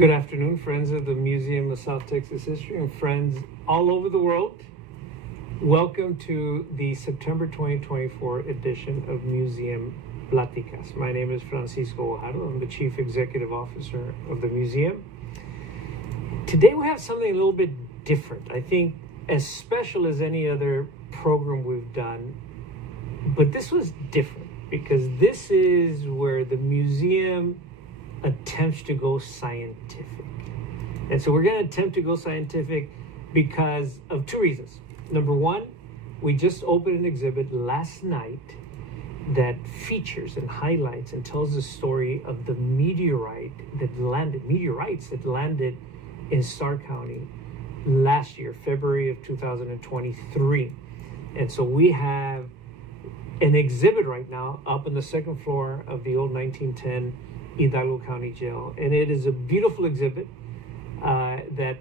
Good afternoon, friends of the Museum of South Texas History and friends all over the world. Welcome to the September 2024 edition of Museum Pláticas. My name is Francisco Guajardo. I'm the Chief Executive Officer of the museum. Today we have something a little bit different. I think as special as any other program we've done, but this was different because this is where the museum attempts to go scientific. And so we're going to attempt to go scientific because of two reasons. Number one, we just opened an exhibit last night that features and highlights and tells the story of the meteorites that landed in Starr County last year, February of 2023. And so we have an exhibit right now up on the second floor of the old 1910 Hidalgo County Jail, and it is a beautiful exhibit that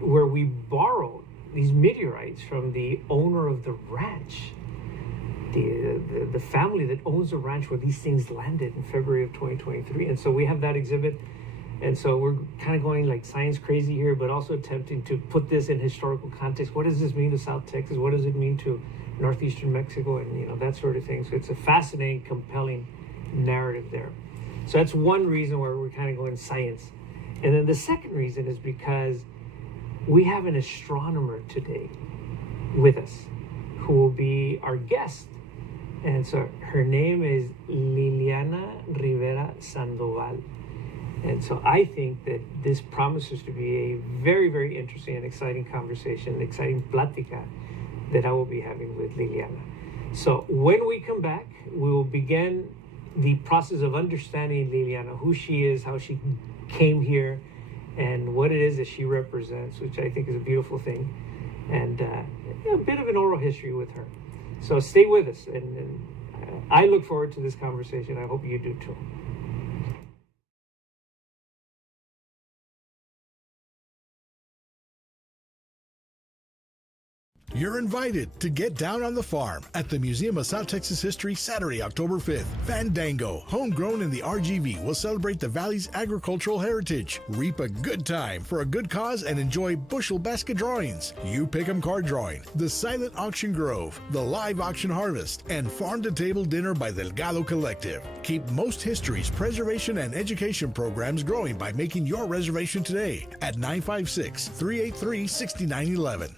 where we borrowed these meteorites from the owner of the ranch, the family that owns the ranch where these things landed in February of 2023. And so we have that exhibit, and so we're kind of going like science crazy here, but also attempting to put this in historical context. What does this mean to South Texas? What does it mean to northeastern Mexico, and that sort of thing? So it's a fascinating, compelling narrative there. So that's one reason why we're kind of going science. And then the second reason is because we have an astronomer today with us who will be our guest. And so her name is Liliana Rivera Sandoval. And so I think that this promises to be a very, very interesting and exciting conversation, an exciting plática that I will be having with Liliana. So when we come back, we will begin the process of understanding Liliana, who she is, how she came here, and what it is that she represents, which I think is a beautiful thing, and a bit of an oral history with her. So stay with us, and I look forward to this conversation. I hope you do too. You're invited to get down on the farm at the Museum of South Texas History Saturday, October 5th. Fandango, homegrown in the RGV, will celebrate the Valley's agricultural heritage. Reap a good time for a good cause and enjoy bushel basket drawings, you pick 'em card drawing, the silent auction grove, the live auction harvest, and farm-to-table dinner by Delgado Collective. Keep most history's preservation and education programs growing by making your reservation today at 956-383-6911.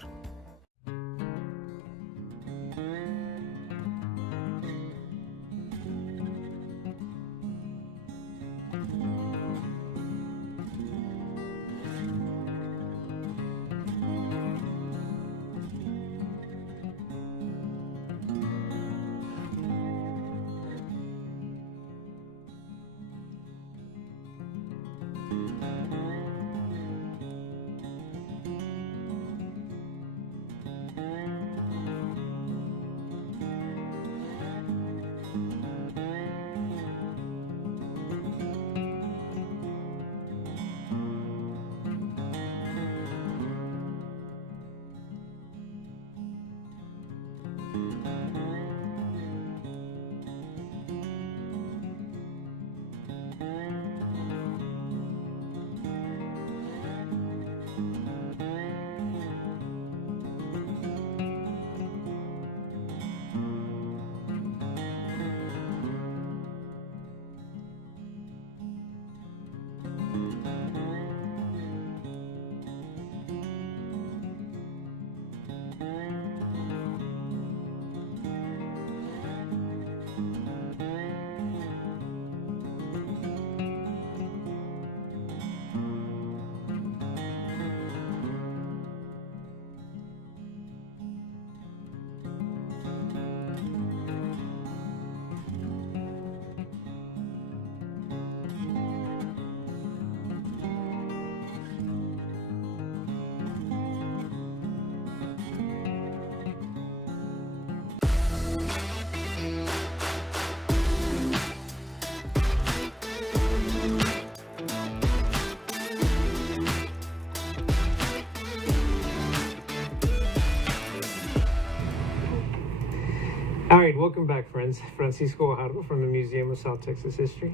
All right, welcome back, friends. Francisco Guajardo from the Museum of South Texas History.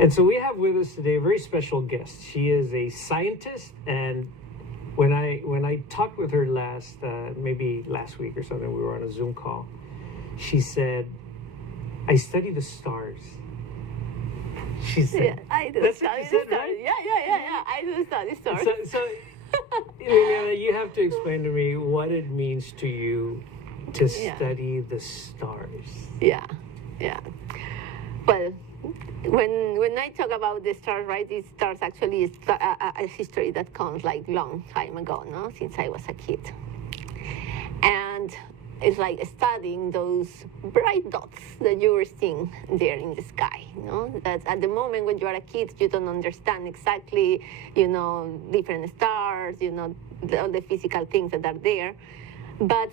And so we have with us today a very special guest. She is a scientist, and when I talked with her maybe last week or something, we were on a Zoom call. She said, "I study the stars." She said, Yeah, I do That's study what you the said, stars. right? Yeah. I do study stars. So Liliana, you have to explain to me what it means to you to study the stars. Yeah. Well, when I talk about the stars, right, these stars actually is a history that comes like long time ago, no, since I was a kid, and it's like studying those bright dots that you were seeing there in the sky. You know, that at the moment when you are a kid, you don't understand exactly, different stars, all the physical things that are there, but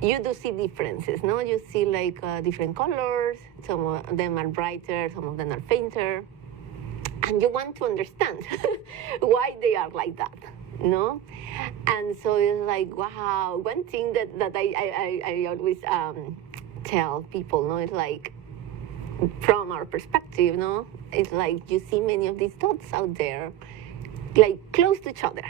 you do see differences, no? You see like different colors. Some of them are brighter, some of them are fainter, and you want to understand why they are like that, no? And so it's like, wow. One thing that I always tell people, no, it's like, from our perspective, no, it's like you see many of these dots out there, like close to each other.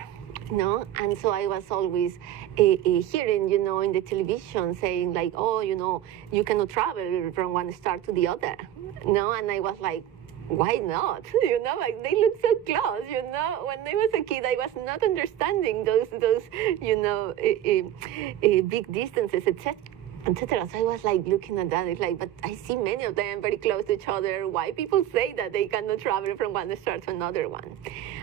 No, and so I was always hearing, in the television saying like, oh, you cannot travel from one star to the other. No, and I was like, why not? Like they look so close. When I was a kid, I was not understanding those big distances, etc. So I was like looking at that. It's like, but I see many of them very close to each other. Why people say that they cannot travel from one star to another one?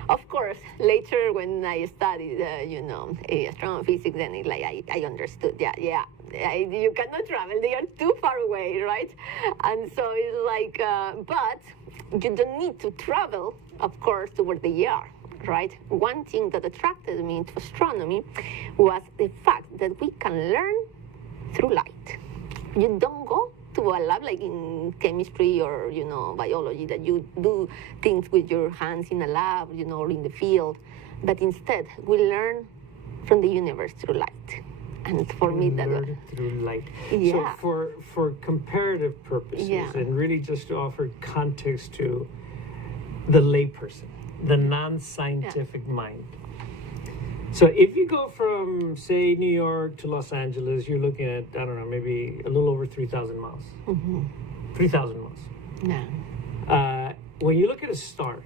Of course, later when I studied, astronomy, physics, then it's like I understood. You cannot travel; they are too far away, right? And so it's like, but you don't need to travel, of course, to where they are, right? One thing that attracted me to astronomy was the fact that we can learn through light. You don't go to a lab like in chemistry or biology, that you do things with your hands in a lab, or in the field, but instead we learn from the universe through light. And for me, that was through light. Yeah. So for comparative purposes, and really just to offer context to the layperson, the non-scientific mind. So if you go from, say, New York to Los Angeles, you're looking at, I don't know, maybe a little over 3,000 miles. Mm-hmm. 3,000 miles. Yeah. When you look at a star,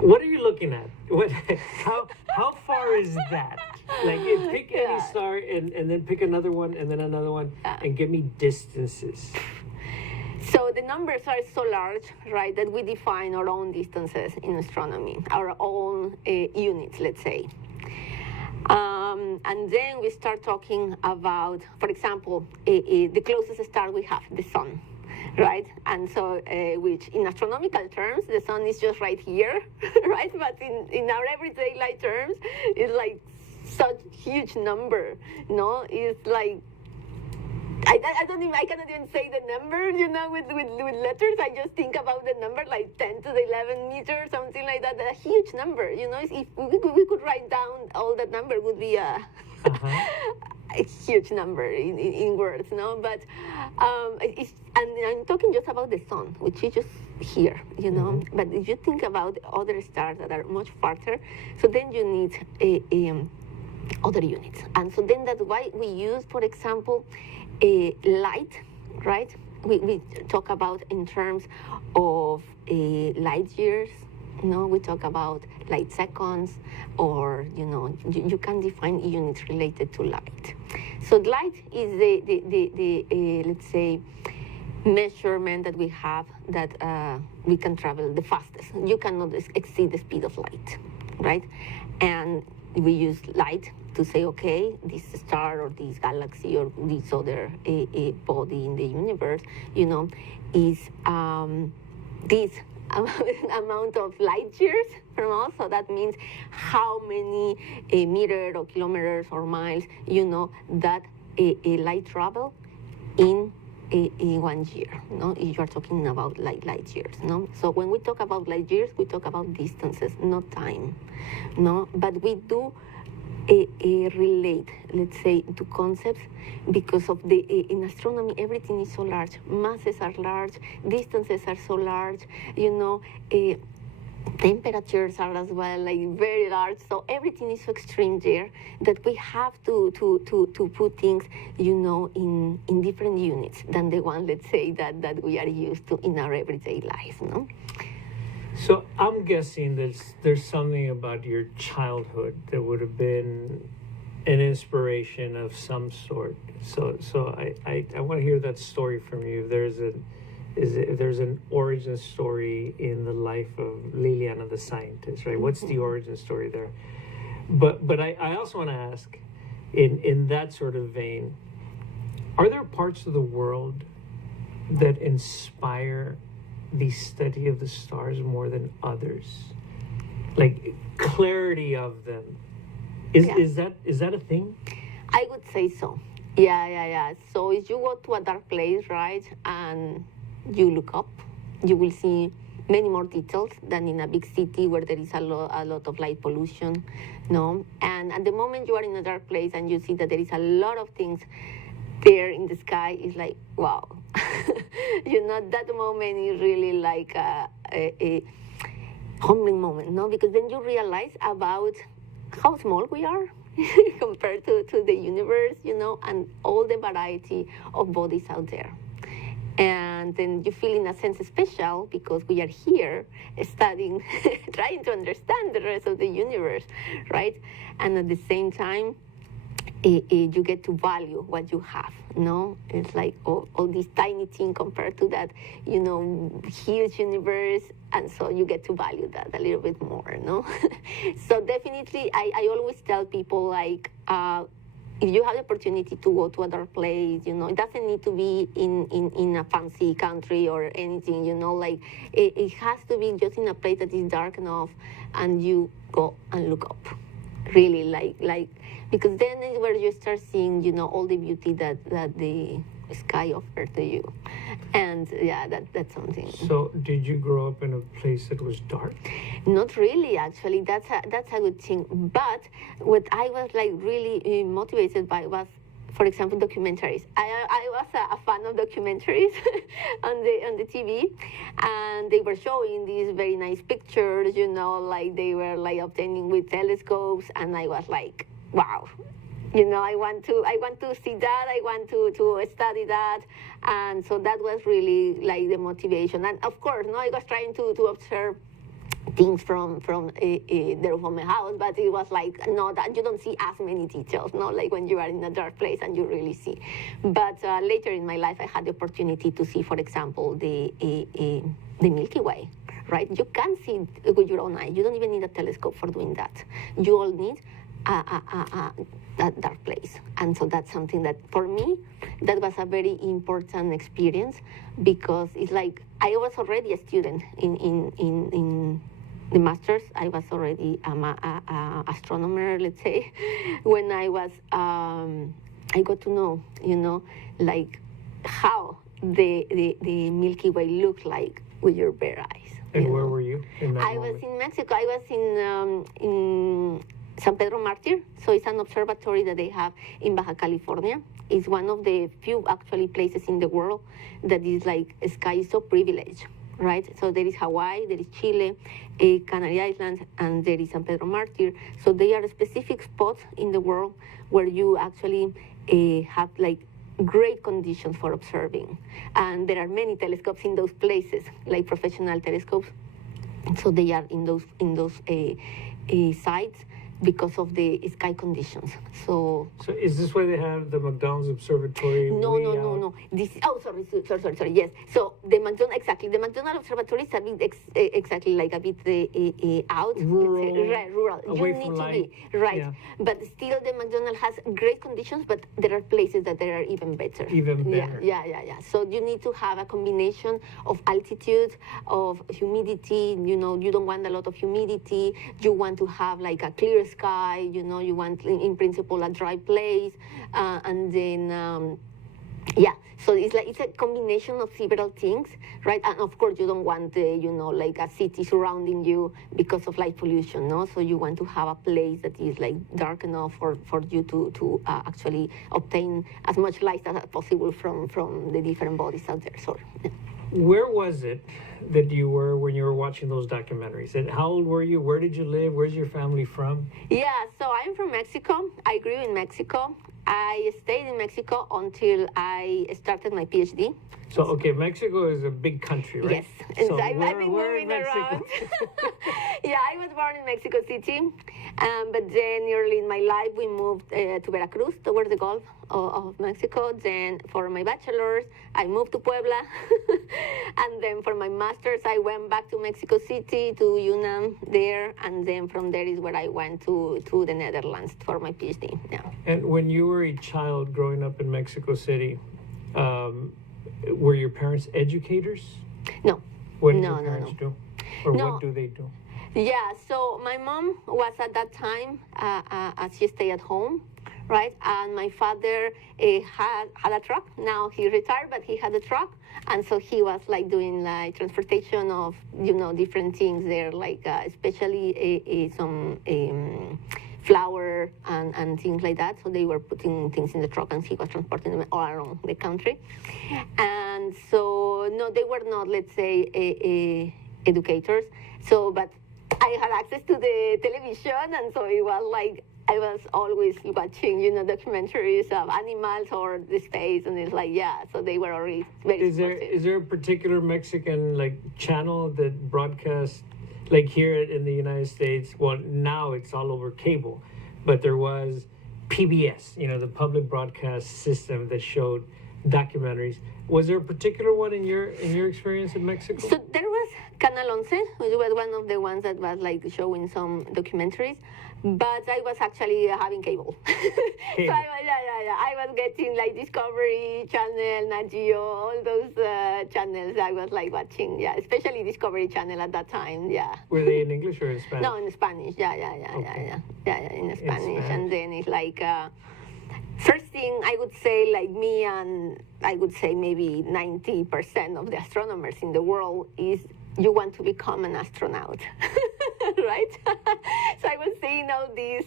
what are you looking at? How far is that? Like, pick any star and then pick another one and then another one and give me distances. So the numbers are so large, right, that we define our own distances in astronomy, our own units, let's say. And then we start talking about, for example, the closest star we have, the sun, right? And so, which in astronomical terms, the sun is just right here, right? But in our everyday life terms, it's like such huge number, no? It's like, I cannot even say the number, with letters. I just think about the number like 10 to the 11 meters, something like that. A huge number, If we could write down all that number, would be a huge number in words, no? But and I'm talking just about the sun, which is just here, Mm-hmm. But if you think about other stars that are much farther, so then you need other units, and so then that's why we use, for example, light, right? We talk about in terms of light years. We talk about light seconds, or you can define units related to light. So light is the let's say measurement that we have that we can travel the fastest. You cannot exceed the speed of light, right? And we use light to say, okay, this star or this galaxy or this other body in the universe, is this amount of light years from us. So that means how many meters or kilometers or miles, that a light travel in 1 year, if you are talking about like light years, So when we talk about light years, we talk about distances, not time, But we do relate, let's say, to concepts because of the in astronomy everything is so large, masses are large, distances are so large, temperatures are as well like very large, so everything is so extreme there that we have to put things in different units than the one, let's say, that we are used to in our everyday life, no? So I'm guessing there's something about your childhood that would have been an inspiration of some sort. So I want to hear that story from you. If there's an origin story in the life of Liliana the scientist, right? What's the origin story there? But I also want to ask, in that sort of vein, are there parts of the world that inspire the study of the stars more than others? Like clarity of them. Is that a thing? I would say so. Yeah. So if you go to a dark place, right, and you look up, you will see many more details than in a big city where there is a lot of light pollution, no? And at the moment you are in a dark place and you see that there is a lot of things there in the sky, is like, wow. That moment is really like a humbling moment, no? Because then you realize about how small we are compared to the universe, and all the variety of bodies out there. And then you feel in a sense special because we are here studying, trying to understand the rest of the universe, right? And at the same time, you get to value what you have, no? It's like all these tiny things compared to that, huge universe, and so you get to value that a little bit more, no? So definitely, I always tell people, like, if you have the opportunity to go to other place, it doesn't need to be in a fancy country or anything, like it has to be just in a place that is dark enough, and you go and look up, really, like because then is where you start seeing, all the beauty that the sky offers to you, and yeah, that's something. So, did you grow up in a place that was dark? Not really, actually. That's a good thing. But what I was like really motivated by was, for example, documentaries. I was a fan of documentaries on the TV, and they were showing these very nice pictures, like they were like obtaining with telescopes, and I was like, wow. I want to see that. I want to study that, and so that was really like the motivation. And of course, I was trying to observe things from the roof of my house, but it was like, no, that you don't see as many details, like when you are in a dark place and you really see. But later in my life, I had the opportunity to see, for example, the Milky Way. Right? You can see it with your own eye. You don't even need a telescope for doing that. You all need that dark place. And so that's something that, for me, that was a very important experience, because it's like I was already a student in the master's. I was already a astronomer, let's say, when I was, I got to know, like how the Milky Way looked like with your bare eyes. And where were you in that I moment? was in Mexico. I was in San Pedro Martir. So it's an observatory that they have in Baja California. It's one of the few actually places in the world that is like sky is so privileged, right? So there is Hawaii, there is Chile, Canary Islands, and there is San Pedro Martir. So they are specific spots in the world where you actually have like great conditions for observing. And there are many telescopes in those places, like professional telescopes. So they are in those sites because of the sky conditions. So is this why they have the McDonald's Observatory? No. Sorry. Yes. So the McDonald, exactly. The McDonald Observatory is a bit exactly like a bit out, rural. Away You from need light. to be right, Yeah. but still the McDonald has great conditions. But there are places that they are even better. Even better. Yeah. So you need to have a combination of altitude, of humidity. You don't want a lot of humidity. You want to have like a clear sky. You want, in principle, a dry place, and then Yeah, so it's a combination of several things, right? And of course, you don't want like a city surrounding you because of light pollution, no? So you want to have a place that is like dark enough for you to actually obtain as much light as possible from the different bodies out there. So. Yeah. Where was it that you were when you were watching those documentaries? And how old were you? Where did you live? Where's your family from? Yeah, so I'm from Mexico. I grew in Mexico. I stayed in Mexico until I started my PhD. So, okay, Mexico is a big country, right? Yes, and So I've been moving around. Yeah, I was born in Mexico City, but then early in my life we moved to Veracruz, towards the Gulf of Mexico. Then for my bachelor's, I moved to Puebla, and then for my master's, I went back to Mexico City, to UNAM there, and then from there is where I went to the Netherlands for my PhD. Yeah. And when you were a child growing up in Mexico City, were your parents educators? No. What did your parents do? Or No. what do they do? Yeah, so my mom was at that time, she stayed at home, right? And my father had a truck. Now he retired, but he had a truck. And so he was like doing like transportation of, different things there, like especially some flour and things like that. So they were putting things in the truck and he was transporting them all around the country. And so, no, they were not, let's say, educators. So, but I had access to the television, and so it was like I was always watching, documentaries of animals or the space, and it's like, yeah, so they were already very supportive. Is there a particular Mexican channel that broadcasts, like here in the United States? Well, now it's all over cable, but there was PBS, the public broadcast system that showed documentaries. Was there a particular one in your experience in Mexico? So there was Canal 11, which was one of the ones that was like showing some documentaries, but I was actually having cable. So I was getting like Discovery Channel, Nat Geo, all those channels I was like watching, especially Discovery Channel at that time, Were they in English or in Spanish? No, in Spanish, in Spanish. And then it's like, first thing I would say, like me and I would say maybe 90% of the astronomers in the world is you want to become an astronaut, right? So I was seeing all these,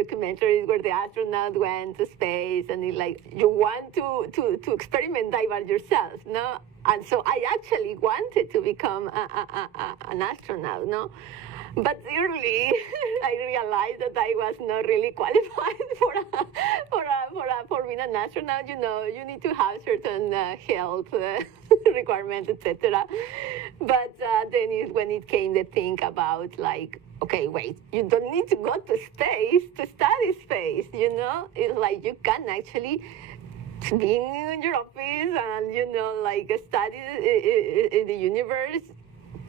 documentaries where the astronaut went to space, and it's like you want to experiment that yourself, no? And so I actually wanted to become an astronaut, no? But early, I realized that I was not really qualified for being an astronaut. You need to have certain health requirements, etc. But then when it came to think about like, okay, wait, you don't need to go to space to study space. It's like you can actually being in your office and study the universe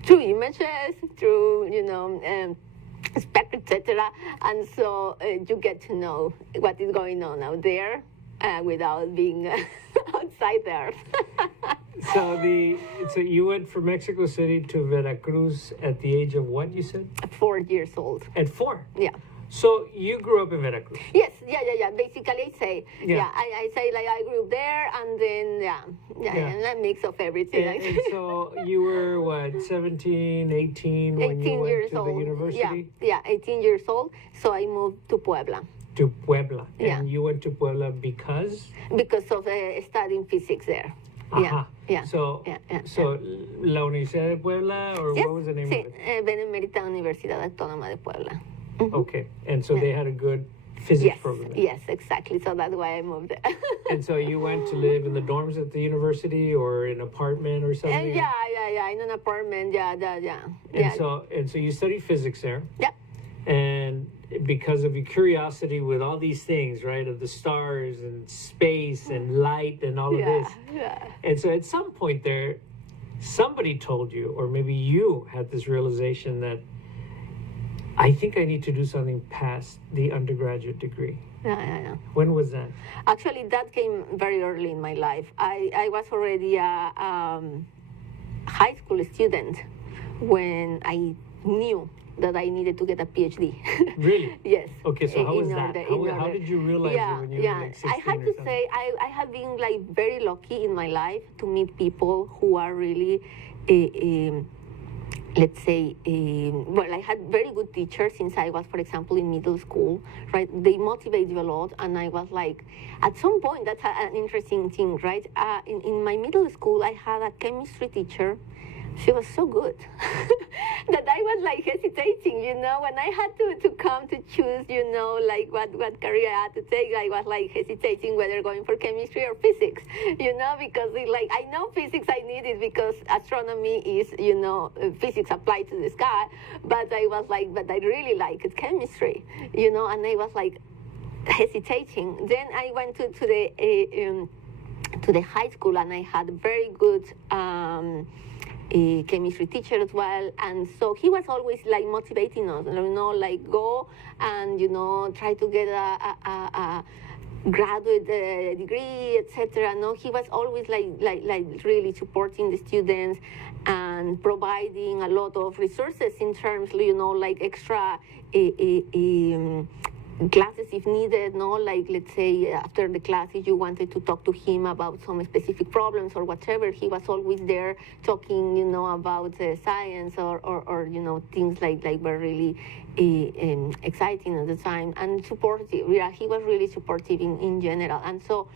through images, through spectra, etc. And so you get to know what is going on out there without being outside there. So you went from Mexico City to Veracruz at the age of what, you said? 4 years old. At 4? Yeah. So you grew up in Veracruz? Yes, basically I say, I say like I grew up there, and then, and a mix of everything. And so you were, what, 17, 18 when you went to the university? Yeah, 18 years old, so I moved to Puebla. To Puebla. And you went to Puebla because? Because of studying physics there. Yeah. So La Universidad de Puebla, or what was the name of it? Benemérita Universidad Autónoma de Puebla. Mm-hmm. Okay, and so they had a good physics program. Yes, exactly. So that's why I moved there. And so you went to live in the dorms at the university, or in an apartment or something? In an apartment. And so you studied physics there. Yep. And because of your curiosity with all these things, right, of the stars and space and light and all of this. Yeah. And so at some point there, somebody told you, or maybe you had this realization that I think I need to do something past the undergraduate degree. Yeah. When was that? Actually, that came very early in my life. I was already a high school student when I knew that I needed to get a PhD. Really? Yes. Okay, so how was that? How order. did you realize it when you were like 16 I have or to something? say, I have been like very lucky in my life to meet people who are really, let's say, well, I had very good teachers since I was, for example, in middle school, right? They motivate you a lot, and I was like, at some point, that's an interesting thing, right? In my middle school, I had a chemistry teacher. She was so good that I was like hesitating, you know, when I had to come to choose, you know, like what career I had to take. I was like hesitating whether going for chemistry or physics, you know, because like I know physics I need it because astronomy is, you know, physics applied to the sky, but I was like, but I really like it, chemistry, you know, and I was like hesitating. Then I went to the high school, and I had very good a chemistry teacher as well, and so he was always like motivating us, you know, like go and, you know, try to get a graduate degree, etc. No, he was always like really supporting the students and providing a lot of resources in terms, you know, like extra classes if needed, no, like let's say after the class if you wanted to talk to him about some specific problems or whatever, he was always there talking, you know, about science or you know, things like were really exciting at the time and supportive. Yeah, he was really supportive in general. And so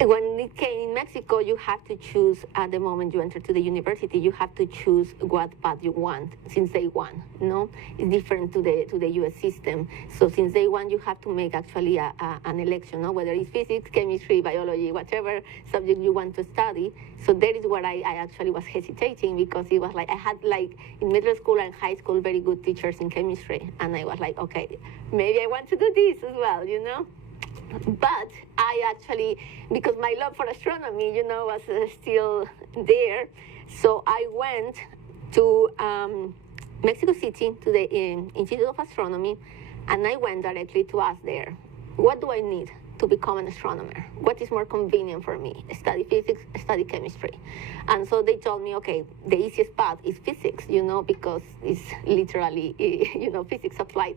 when it came in Mexico, you have to choose at the moment you enter to the university. You have to choose what path you want since day one. You know, it's different to the U.S. system. So since day one, you have to make actually an election, no? Whether it's physics, chemistry, biology, whatever subject you want to study. So that is where I actually was hesitating, because it was like I had like in middle school and high school very good teachers in chemistry, and I was like, okay, maybe I want to do this as well, you know. But I actually, because my love for astronomy, you know, was still there, so I went to Mexico City to the Institute of Astronomy, and I went directly to ask there, what do I need to become an astronomer? What is more convenient for me? Study physics, study chemistry. And so they told me, okay, the easiest path is physics, you know, because it's literally, you know, physics applied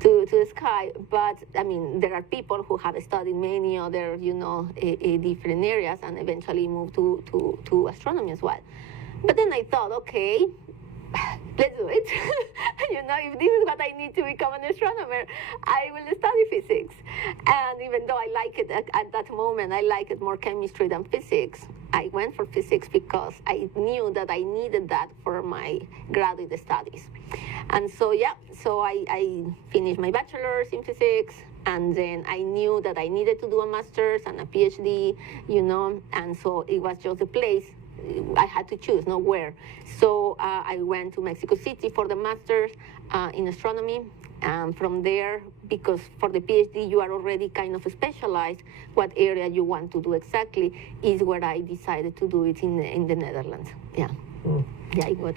to the sky. But I mean, there are people who have studied many other, you know, different areas and eventually moved to astronomy as well. But then I thought, okay, let's do it. You know, if this is what I need to become an astronomer, I will study physics. And even though I like it at that moment, I like it more chemistry than physics, I went for physics because I knew that I needed that for my graduate studies. And so, yeah, so I finished my bachelor's in physics, and then I knew that I needed to do a master's and a PhD, you know, and so it was just a place I had to choose, not where. So I went to Mexico City for the master's in astronomy. And from there, because for the PhD you are already kind of specialized, what area you want to do exactly is where I decided to do it in the Netherlands. Yeah, yeah, it was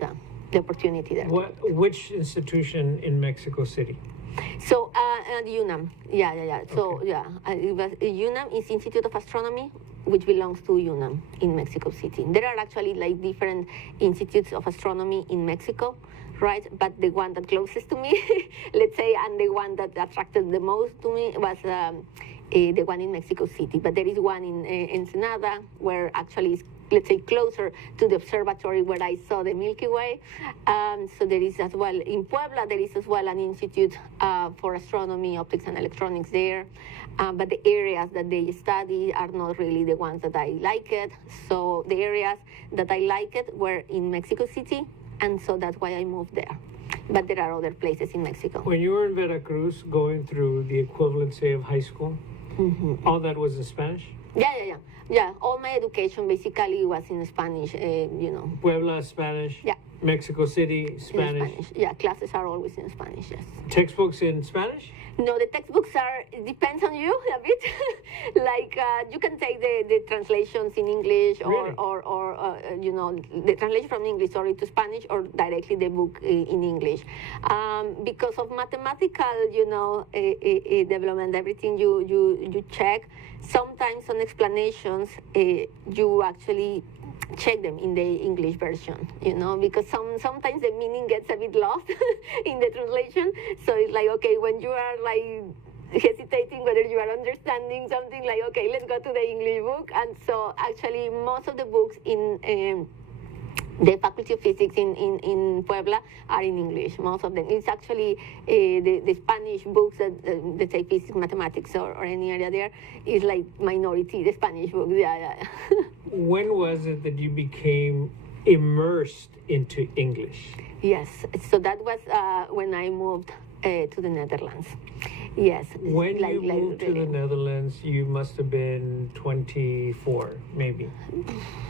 the opportunity there. Which institution in Mexico City? So at UNAM, yeah. So Okay. yeah, it was UNAM is Institute of Astronomy, which belongs to UNAM in Mexico City. There are actually like different institutes of astronomy in Mexico, right? But the one that closest to me, let's say, and the one that attracted the most to me was the one in Mexico City. But there is one in Ensenada, where actually is, let's say, closer to the observatory where I saw the Milky Way. So there is as well, in Puebla, there is as well an institute for astronomy, optics, and electronics there. But the areas that they study are not really the ones that I like it. So the areas that I like it were in Mexico City, and so that's why I moved there. But there are other places in Mexico. When you were in Veracruz going through the equivalency of high school, all that was in Spanish? Yeah. All my education basically was in Spanish, you know. Puebla, Spanish? Yeah. Mexico City, In Spanish? Yeah, classes are always in Spanish, yes. Textbooks in Spanish? No, the textbooks are, it depends on you a bit. Like, you can take the translations in English Really? or you know, the translation from English, sorry, to Spanish, or directly the book in English. Because of mathematical, you know, development, everything you check, sometimes on explanations, you actually check them in the English version, because sometimes the meaning gets a bit lost in the translation. So it's like, okay, when you are like hesitating whether you are understanding something, like, okay, let's go to the English book. And so actually most of the books in the Faculty of Physics in Puebla are in English, most of them. It's actually the Spanish books that, let's say, physics, mathematics, or any area there, is like minority, the Spanish books, yeah. When was it that you became immersed into English? Yes, so that was when I moved to the Netherlands. Yes. When you moved to the Netherlands, you must have been 24, maybe.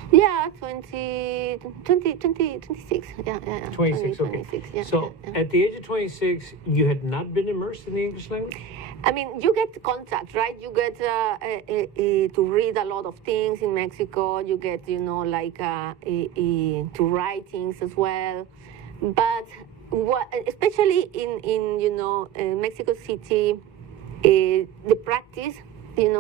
Yeah, 26. Yeah. 26, okay. 26, yeah, so yeah. at the age of 26, you had not been immersed in the English language? I mean, you get contact, right? You get to read a lot of things in Mexico. You get, to write things as well. But especially in Mexico City, the practice,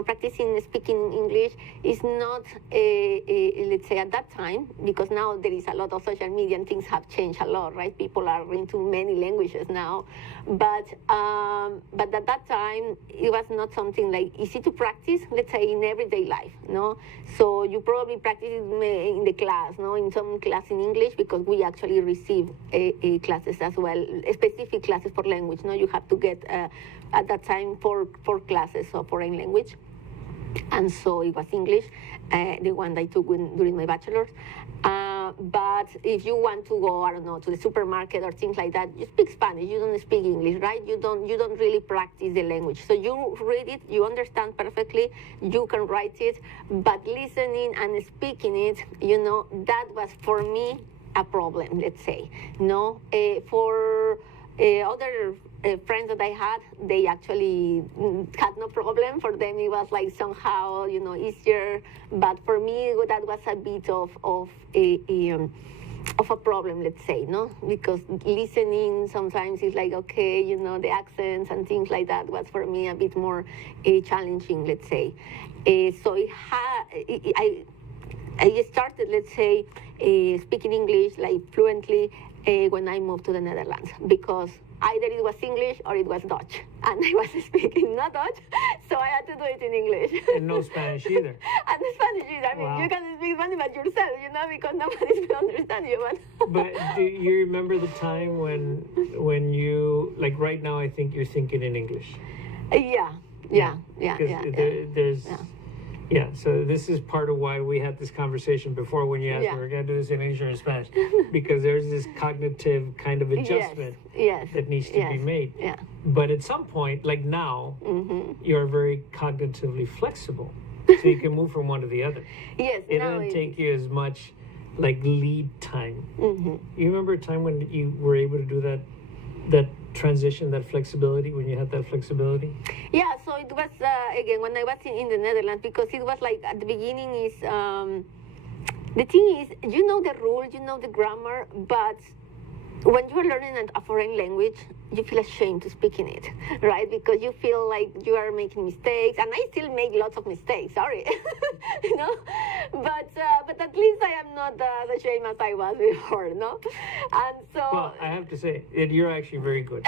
practicing speaking English is not, let's say, at that time, because now there is a lot of social media and things have changed a lot, right? People are into many languages now, but at that time it was not something like easy to practice, let's say, in everyday life, no? So you probably practice it in the class, no? In some class in English, because we actually receive classes as well, specific classes for language, no? You have to get at that time four classes of foreign language, and so it was English, the one I took during my bachelor's. But if you want to go, I don't know, to the supermarket or things like that, you speak Spanish. You don't speak English, right? You don't really practice the language. So you read it, you understand perfectly, you can write it, but listening and speaking it, that was for me a problem. Let's say, no, for other friends that I had, they actually had no problem. For them, it was like somehow, easier. But for me, that was a bit of a problem, let's say, no? Because listening sometimes is like, okay, the accents and things like that was for me a bit more challenging, let's say. So I started, let's say, speaking English like fluently when I moved to the Netherlands, because either it was English or it was Dutch, and I was speaking not Dutch, so I had to do it in English. And no Spanish either. And the Spanish either. I mean, Wow. you can speak Spanish by yourself, because nobody will understand you. But do you remember the time when you, like right now, I think you're thinking in English? Yeah. So this is part of why we had this conversation before, when you asked me, we're going to do this in English or in Spanish, because there's this cognitive kind of adjustment that needs to be made. Yeah. But at some point, like now, you're very cognitively flexible, so you can move from one to the other. Yes. It doesn't take you as much like lead time. You remember a time when you were able to do that transition, that flexibility, when you had that flexibility? Yeah, so it was, again, when I was in the Netherlands, because it was like, at the beginning is, the thing is, the rules, the grammar, but when you're learning a foreign language, you feel ashamed to speak in it, right? Because you feel like you are making mistakes, and I still make lots of mistakes, sorry, but at least I am not as ashamed as I was before, no? And so... Well, I have to say, you're actually very good.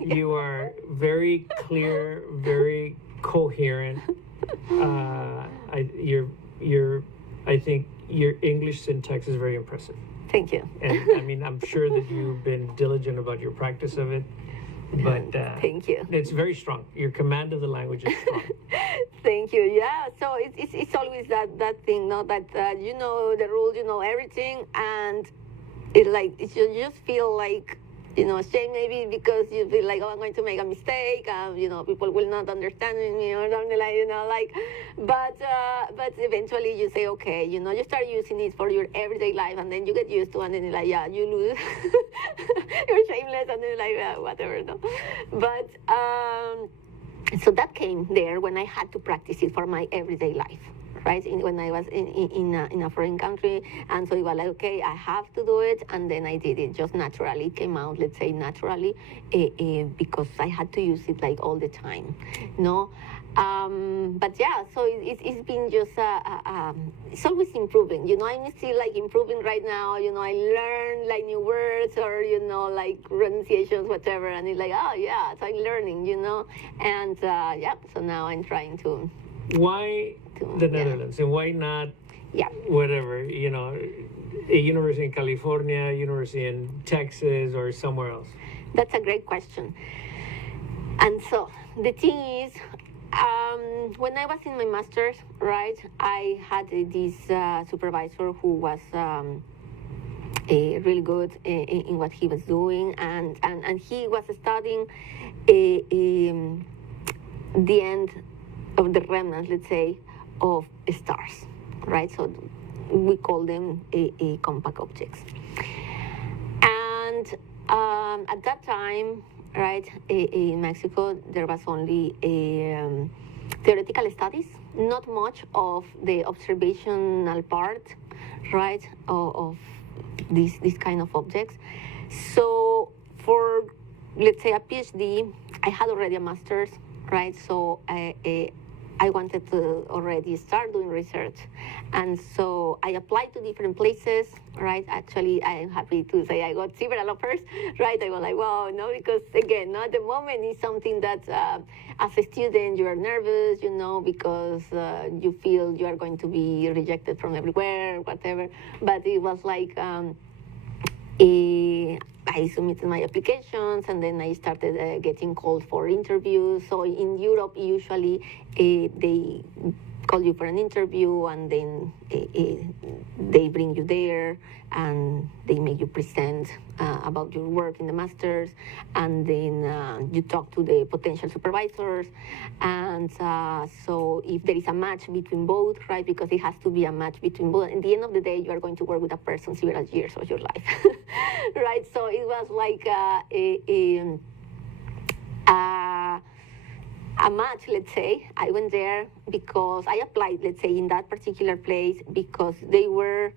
You are very clear, very coherent. I think your English syntax is very impressive. Thank you. And I mean, I'm sure that you've been diligent about your practice of it, but thank you. It's very strong. Your command of the language is strong. Thank you. Yeah. So it's always that thing, no? That you know the rules, you know everything, and you just feel like, ashamed maybe, because you feel like, oh, I'm going to make a mistake, people will not understand me or something but eventually you say, okay, you start using it for your everyday life, and then you get used to it, and then you lose, you're shameless, and then whatever, no? But, so that came there when I had to practice it for my everyday life, right? When I was in a foreign country, and so it was like, okay, I have to do it, and then I did it just naturally. It came out, let's say, naturally, because I had to use it like all the time, no. But yeah, so it's been just it's always improving. I'm still like improving right now. I learn like new words or like pronunciations, whatever, and it's like, oh yeah, so I'm learning, and yeah. So now I'm trying to. Why the Netherlands, and why not? Yeah. Whatever, a university in California, university in Texas, or somewhere else. That's a great question. And so the thing is, when I was in my master's, right, I had this supervisor who was really good in what he was doing, and he was studying the end of the remnants, let's say, of stars, right? So we call them compact objects. And at that time, right, in Mexico, there was only theoretical studies, not much of the observational part, right, of these kind of objects. So for, let's say, a PhD, I had already a master's, right? So I wanted to already start doing research. And so I applied to different places, right? Actually, I'm happy to say I got several offers, right? I was like, wow, no, because again, at the moment it's something that as a student, you are nervous, because you feel you are going to be rejected from everywhere, whatever. But it was like, I submitted my applications, and then I started getting called for interviews. So in Europe, usually they call you for an interview, and then they bring you there, and they make you present about your work in the masters, and then you talk to the potential supervisors. And so if there is a match between both, right, because it has to be a match between both. At the end of the day, you are going to work with a person several years of your life, right? So it was like a match, let's say. I went there because I applied, let's say, in that particular place because they were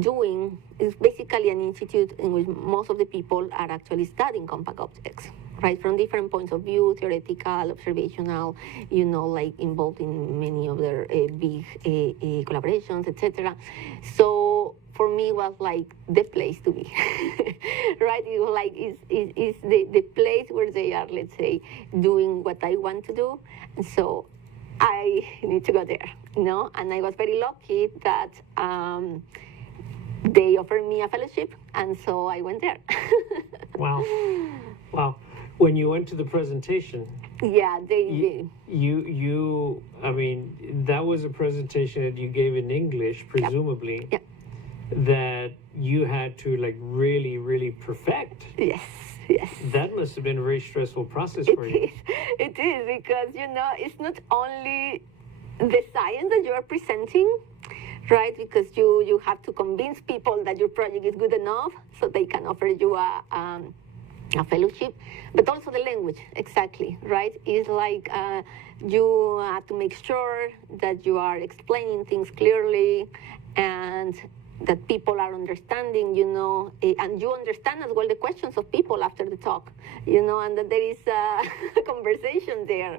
doing, it's basically an institute in which most of the people are actually studying compact objects, right, from different points of view, theoretical, observational, like involved in many of their big collaborations, etc. So for me, it was like the place to be, right? It was like it's the place where they are, let's say, doing what I want to do. And so I need to go there, And I was very lucky that they offered me a fellowship, and so I went there. Wow. When you went to the presentation, yeah, they you I mean, that was a presentation that you gave in English, presumably. Yep. That you had to like really perfect. Yes. That must have been a very stressful process for you. It is, because it's not only the science that you are presenting, right? Because you have to convince people that your project is good enough so they can offer you a fellowship, but also the language, exactly, right? It's like you have to make sure that you are explaining things clearly, and that people are understanding, and you understand as well the questions of people after the talk, and that there is a conversation there.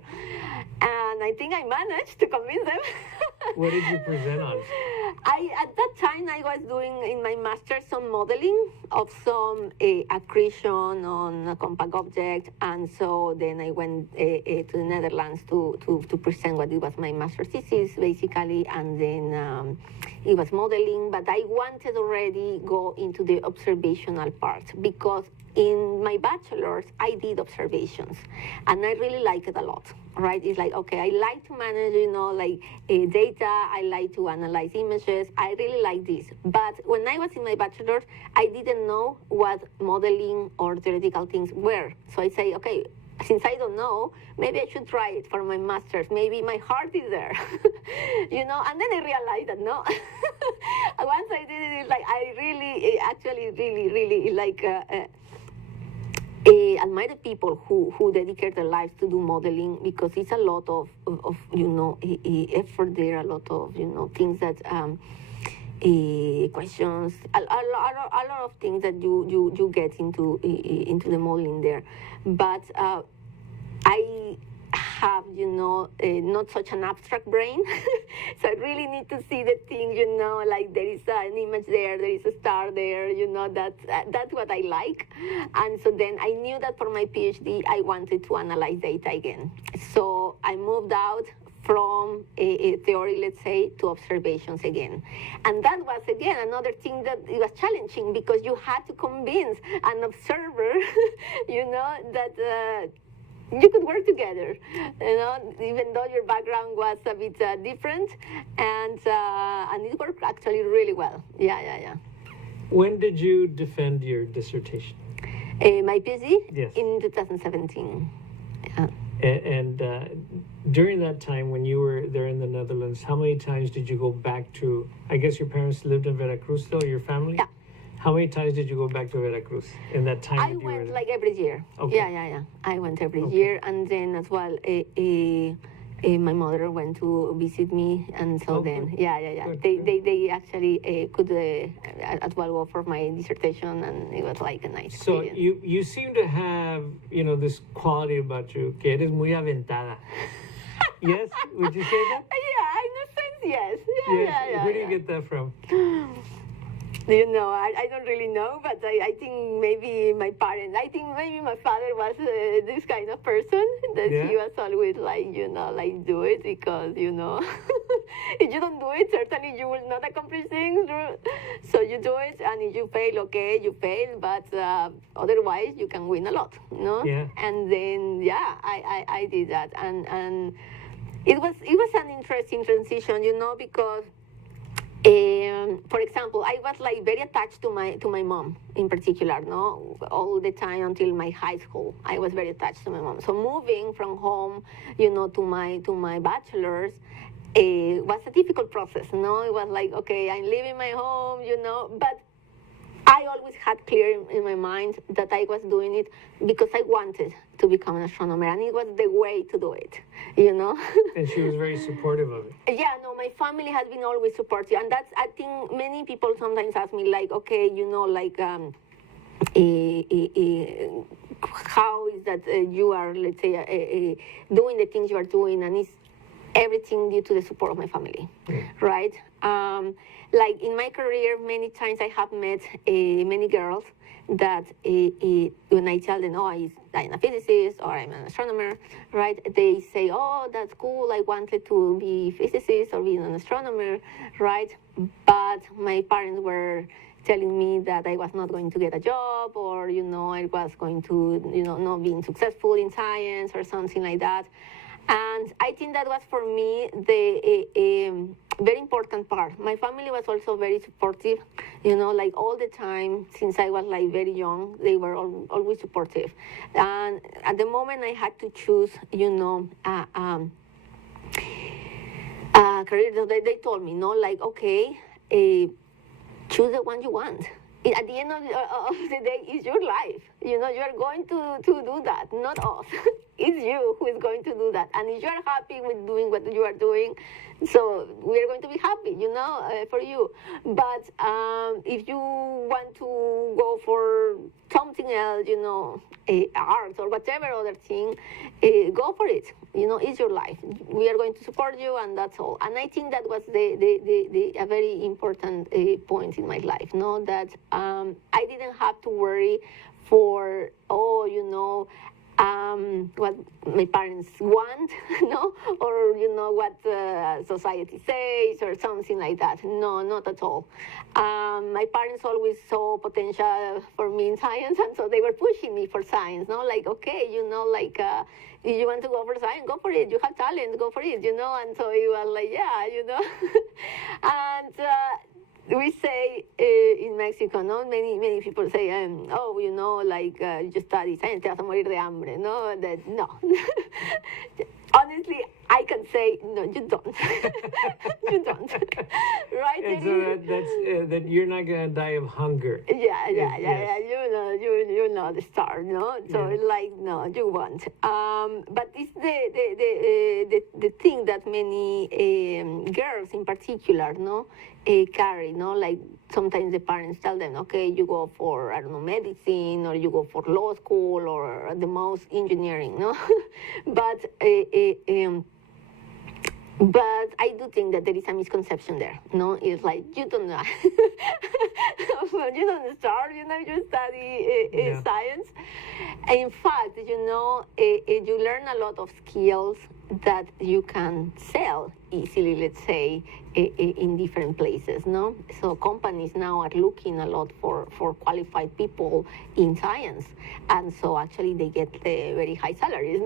And I think I managed to convince them. What did you present on? At that time, I was doing in my master's some modeling of some accretion on a compact object, and so then I went to the Netherlands to present what it was my master's thesis, basically, and then it was modeling, but I wanted already go into the observational part, because in my bachelor's, I did observations, and I really like it a lot, right? It's like, okay, I like to manage, data, I like to analyze images, I really like this. But when I was in my bachelor's, I didn't know what modeling or theoretical things were. So I say, okay, since I don't know, maybe I should try it for my master's. Maybe my heart is there, and then I realized that no. Once I did it, it's like I really, actually, really, really like admire the people who dedicate their lives to do modeling, because it's a lot of effort there, a lot of things that questions, a lot of things that you get into the modeling there. But I have, not such an abstract brain, so I really need to see the thing, like there is an image there is a star there, that's what I like. And so then I knew that for my PhD, I wanted to analyze data again. So I moved out from a theory, let's say, to observations again. And that was, again, another thing that it was challenging, because you had to convince an observer, that you could work together, even though your background was a bit different, and it worked actually really well. Yeah. When did you defend your dissertation? My PhD? Yes. In 2017. Yeah. And during that time, when you were there in the Netherlands, how many times did you go back to, I guess your parents lived in Veracruz still, your family? Yeah. How many times did you go back to Veracruz in that time? I went like every year. Okay. Yeah. I went every year, and then as well, my mother went to visit me, and so then, good. yeah. Good, They actually could as well go for my dissertation, and it was like a nice So experience. you seem to have, this quality about you, que eres muy aventada. Yes? Would you say that? Yeah, in a sense, yes. Yeah. Where do you get that from? I don't really know, but I think maybe my parents, maybe my father was this kind of person, that he was always like, do it, because, if you don't do it, certainly you will not accomplish things. So you do it, and if you fail, okay, you fail, but otherwise you can win a lot, Yeah. And then, I did that. And it was an interesting transition, because for example, I was like very attached to my mom in particular, all the time until my high school. I was very attached to my mom. So moving from home, to my bachelor's, was a difficult process. It was like, okay, I'm leaving my home, but I always had clear in my mind that I was doing it because I wanted to become an astronomer, and it was the way to do it, And she was very supportive of it. Yeah, no, my family has been always supportive, and that's, I think, many people sometimes ask me, like, okay, how is that you are, let's say, doing the things you are doing, and it's everything due to the support of my family, right? Like in my career, many times I have met many girls that when I tell them, I'm a physicist or I'm an astronomer, right? They say, oh, that's cool, I wanted to be a physicist or be an astronomer, right? But my parents were telling me that I was not going to get a job, or, I was going to, not being successful in science or something like that. And I think that was for me the very important part. My family was also very supportive, like all the time since I was like very young. They were always supportive. And at the moment I had to choose, a career, they told me, like, okay, choose the one you want. At the end of the day, it's your life. You are going to do that, not us. It's you who is going to do that. And if you are happy with doing what you are doing, so we are going to be happy, for you. But if you want to go for something else, art or whatever other thing, go for it. It's your life. We are going to support you, and that's all. And I think that was a very important point in my life, that I didn't have to worry for, what my parents want, or what society says or something like that. No, not at all. My parents always saw potential for me in science, and so they were pushing me for science. Like, okay, if you want to go for science, go for it. You have talent, go for it. And so it was like, yeah, and. We say in Mexico, many people say, you just study science, te vas a morir de hambre, That, no. Honestly, I can say, no, you don't. You don't. Right? And so that's that you're not gonna die of hunger. Yeah. Yes. You're not a star, no. So Yeah. like, no, you won't. But it's the thing that many girls in particular, no, carry, no. Like sometimes the parents tell them, okay, you go for, I don't know, medicine, or you go for law school, or the most engineering, no. But I do think that there is a misconception there. No, it's like you don't know, you don't start. You study Yeah. science. In fact, you learn a lot of skills that you can sell easily. Let's say in different places. No, so companies now are looking a lot for qualified people in science, and so actually they get very high salaries.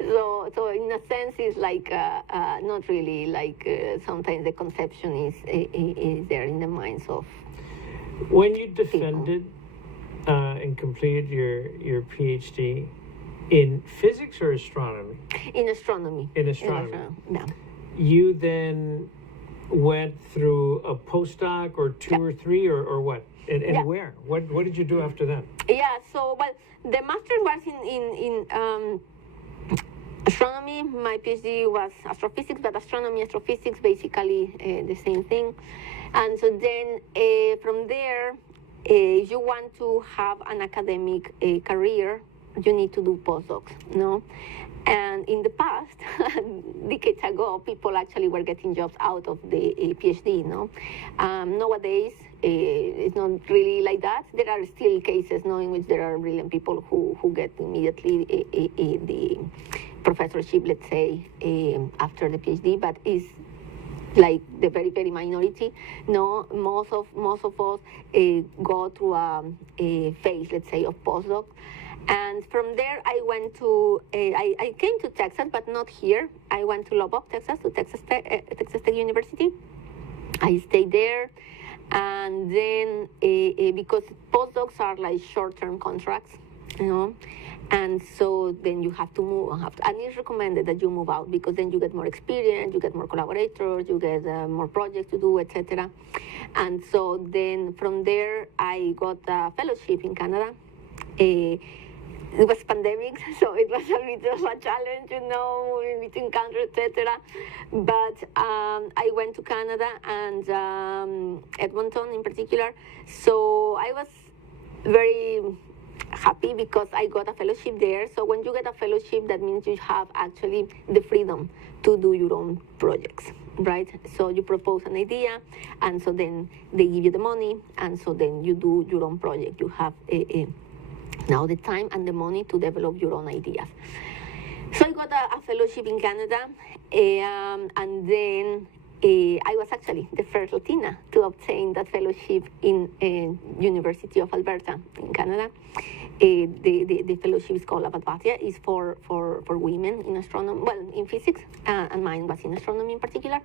No, so in a sense, it's like not really like sometimes the conception is there in the minds of When you defended and completed your PhD in physics or astronomy, in astronomy. In astronomy. Yeah. you then went through a postdoc or two Yeah. or three or what? And Yeah. where? What did you do after that? Yeah, so, well, the master was in astronomy. My PhD was astrophysics, but astrophysics, basically the same thing. And so then from there, if you want to have an academic career, you need to do postdocs, no? And in the past, decades ago, people actually were getting jobs out of the PhD, no? Nowadays, it's not really like that. There are still cases, no, in which there are brilliant people who get immediately the professorship, let's say, after the PhD, but it's like the very, very minority. No, most of us go through a phase, let's say, of postdoc. And from there, I went to, I came to Texas, but not here. I went to Lubbock, Texas, to Texas Tech University. I stayed there. And then, because postdocs are like short-term contracts, you know, and so then you have to move, and it's recommended that you move out, because then you get more experience, you get more collaborators, you get more projects to do, etc. And so then from there, I got a fellowship in Canada. It was pandemic, so it was a bit of a challenge, you know, moving between countries, etc. But I went to Canada and Edmonton in particular. So I was very happy because I got a fellowship there. So when you get a fellowship, that means you have actually the freedom to do your own projects, right? So you propose an idea, and so then they give you the money, and so then you do your own project. You have now the time and the money to develop your own ideas. So I got a fellowship in Canada, and then I was actually the first Latina to obtain that fellowship in University of Alberta in Canada. The fellowship is called Avatvatia. It's for women in astronomy, well, in physics, and mine was in astronomy in particular.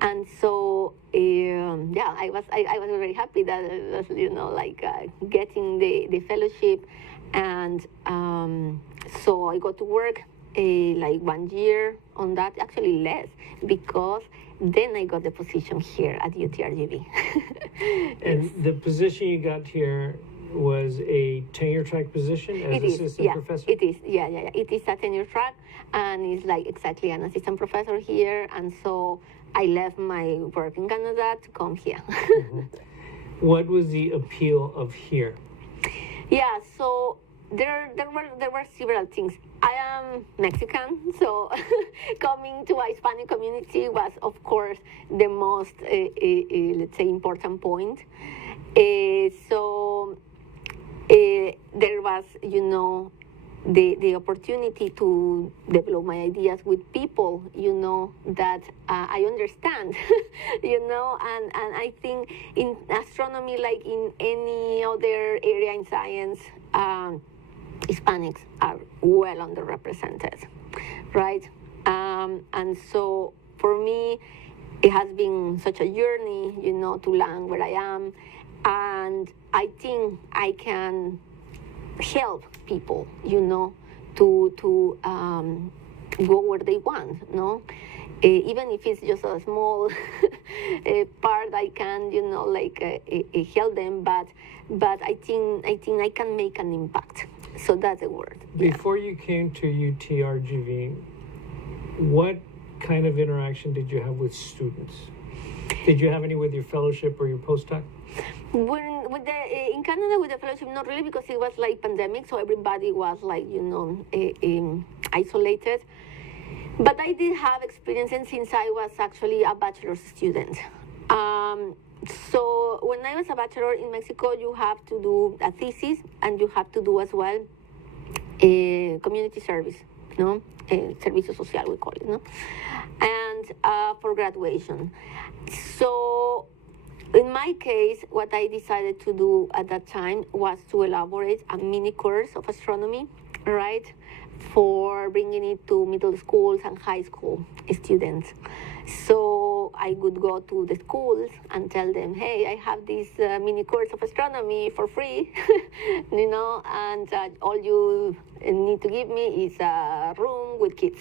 And so, yeah, I was very happy that I was, you know, like getting the fellowship. And so I got to work like 1 year on that, actually less, because then I got the position here at UTRGV. And the position you got here was a tenure track position as assistant professor? It is, yeah. It is a tenure track, and it's like exactly an assistant professor here. And so I left my work in Canada to come here. Mm-hmm. What was the appeal of here? Yeah, so there were several things. I am Mexican, so coming to a Hispanic community was, of course, the most, let's say, important point. So there was, you know, the opportunity to develop my ideas with people, you know, that I understand, you know, and I think in astronomy, like in any other area in science, Hispanics are well underrepresented, right? And so for me, it has been such a journey, you know, to land where I am, and I think I can help people, you know, to go where they want, no? Even if it's just a small part, I can, help them. But I think I can make an impact. So that's the word. Before you came to UTRGV, what kind of interaction did you have with students? Did you have any with your fellowship or your postdoc? In Canada with the fellowship, not really, because it was like pandemic, so everybody was like isolated. But I did have experience, and since I was actually a bachelor's student. So when I was a bachelor in Mexico, you have to do a thesis, and you have to do as well a community service, no? Servicio social, we call it, no? And for graduation. So in my case, what I decided to do at that time was to elaborate a mini course of astronomy, right, for bringing it to middle schools and high school students. So I would go to the schools and tell them, hey, I have this mini course of astronomy for free, and all you need to give me is a room with kids,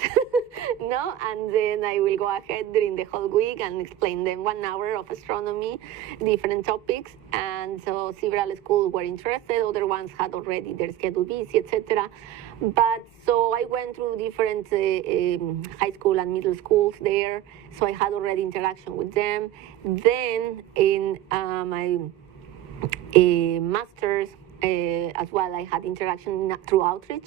no? And then I will go ahead during the whole week and explain them 1 hour of astronomy, different topics. And so several schools were interested, other ones had already their schedule busy, etc. But so I went through different high school and middle schools there, so I had already interaction with them. Then in my master's as well, I had interaction through outreach,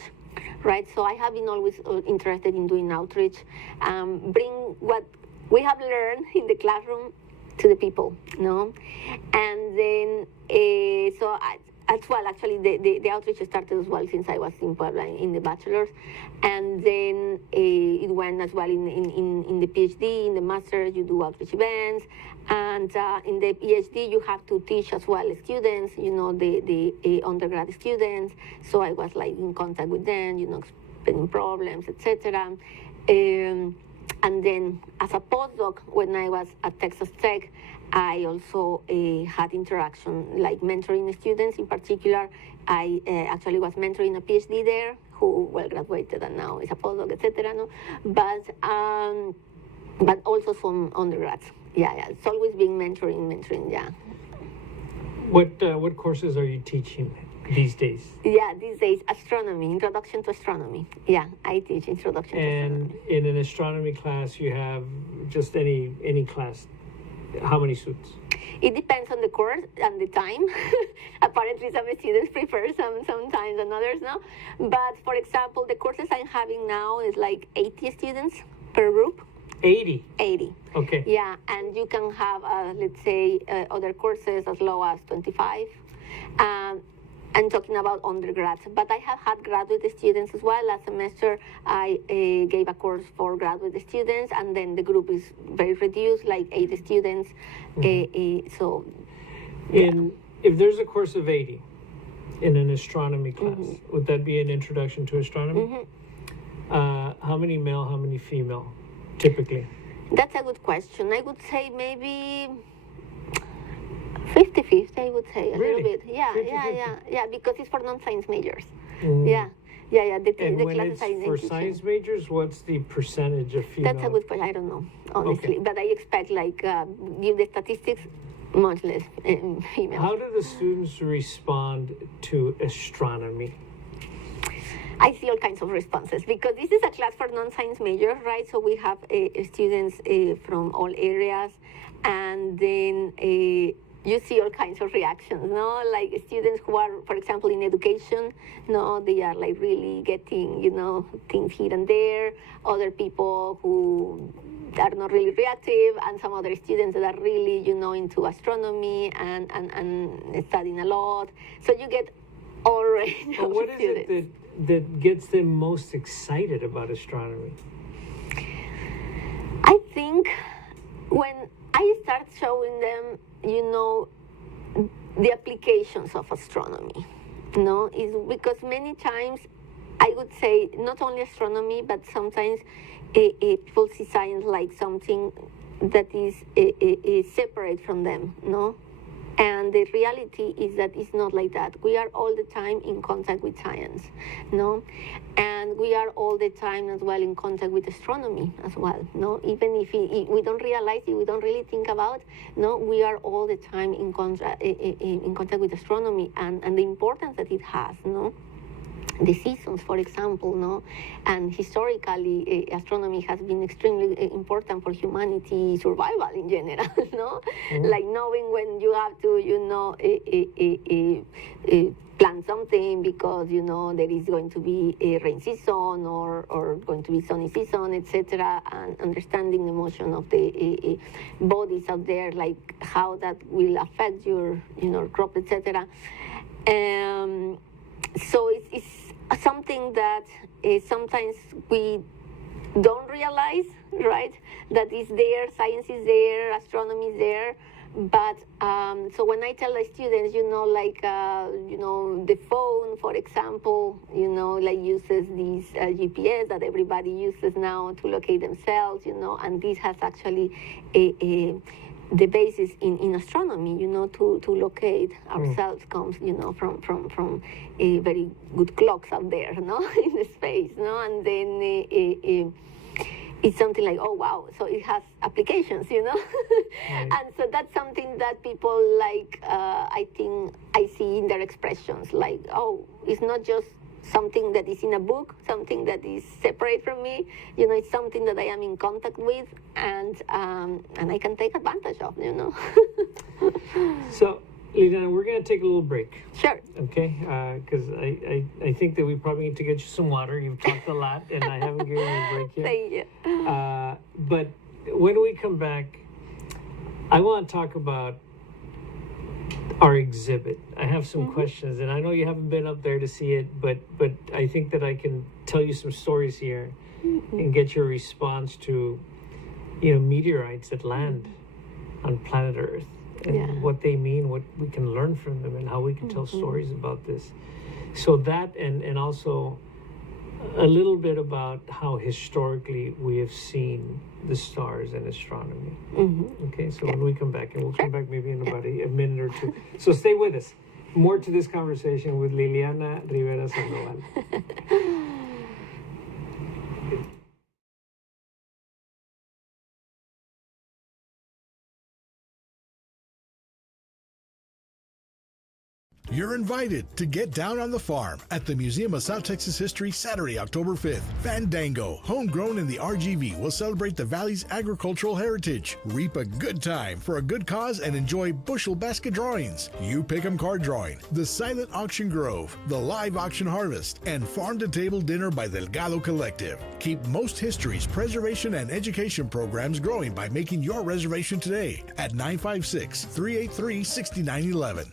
right? So I have been always interested in doing outreach, bring what we have learned in the classroom to the people, no? And then, as well, actually, the outreach started as well since I was in Puebla in the bachelor's, and then it went as well in the PhD, in the master's, you do outreach events, and in the PhD, you have to teach as well students, the undergrad students, so I was like in contact with them, explaining problems, etc. And then as a postdoc, when I was at Texas Tech, I also had interaction, like mentoring students. In particular, I actually was mentoring a PhD there who graduated and now is a postdoc, etc. No? But also some undergrads. Yeah, it's always been mentoring. Yeah. What courses are you teaching these days? Yeah, these days astronomy, introduction to astronomy. Yeah, I teach introduction to astronomy. And in an astronomy class, you have just any class. How many students? It depends on the course and the time. Apparently, some students prefer sometimes than others, no? But for example, the courses I'm having now is like 80 students per group. 80? 80. Okay. Yeah, and you can have, let's say, other courses as low as 25. I'm talking about undergrads, but I have had graduate students as well. Last semester, I gave a course for graduate students, and then the group is very reduced, like 80 students. So, if there's a course of 80 in an astronomy class, would that be an introduction to astronomy? How many male, how many female, typically? That's a good question. I would say maybe 50-50, I would say, a Really? little bit. Yeah, 50-50? yeah, because it's for non-science majors. Mm. Yeah. And The when classes it's are for teaching. science majors, what's the percentage of female? That's a good question. I don't know, honestly. Okay. But I expect, give the statistics, much less female. How do the students respond to astronomy? I see all kinds of responses because this is a class for non-science majors, right? So we have students from all areas, and then you see all kinds of reactions, no? Like students who are, for example, in education, no, they are like really getting, things here and there. Other people who are not really reactive, and some other students that are really, into astronomy and studying a lot. So you get all range of What is students. it that gets them most excited about astronomy? I think when I start showing them, the applications of astronomy, is because many times I would say not only astronomy, but sometimes people see science like something that is separate from them, no? And the reality is that it's not like that. We are all the time in contact with science, no? And and we are all the time as well in contact with astronomy as well. No, even if we don't realize it, we don't really think about. No, we are all the time in contact with astronomy and the importance that it has. No. The seasons, for example, no, and historically, astronomy has been extremely important for humanity survival in general, no, like knowing when you have to, plant something because there is going to be a rain season or going to be sunny season, etc., and understanding the motion of the bodies out there, like how that will affect your crop, etc. So it's something that sometimes we don't realize, right? That is there, science is there, astronomy is there. But so when I tell the students, the phone, for example, like uses these GPS that everybody uses now to locate themselves, and this has actually the basis in astronomy, to locate ourselves comes, from a very good clocks out there, no, in the space, no, and then it's something like, oh wow, so it has applications, Right. and so that's something that people like. I think I see in their expressions, like, oh, it's not just something that is in a book, something that is separate from me. It's something that I am in contact with, and I can take advantage of. So, Liliana, we're going to take a little break. Sure. Okay, because I think that we probably need to get you some water. You've talked a lot, and I haven't given you a break yet. Thank you. But when we come back, I want to talk about our exhibit. I have some questions, and I know you haven't been up there to see it, but I think that I can tell you some stories here and get your response to, meteorites that land on planet Earth and what they mean, what we can learn from them, and how we can tell stories about this. So that, and also a little bit about how historically we have seen the stars and astronomy. Okay, so when we come back, and we'll come back maybe in about a minute or two. So stay with us. More to this conversation with Liliana Rivera Sandoval. You're invited to get down on the farm at the Museum of South Texas History Saturday, October 5th. Fandango, homegrown in the RGV, will celebrate the Valley's agricultural heritage. Reap a good time for a good cause and enjoy bushel basket drawings, You Pick 'em card drawing, the silent auction grove, the live auction harvest, and farm-to-table dinner by Delgado Collective. Keep most history's preservation and education programs growing by making your reservation today at 956-383-6911.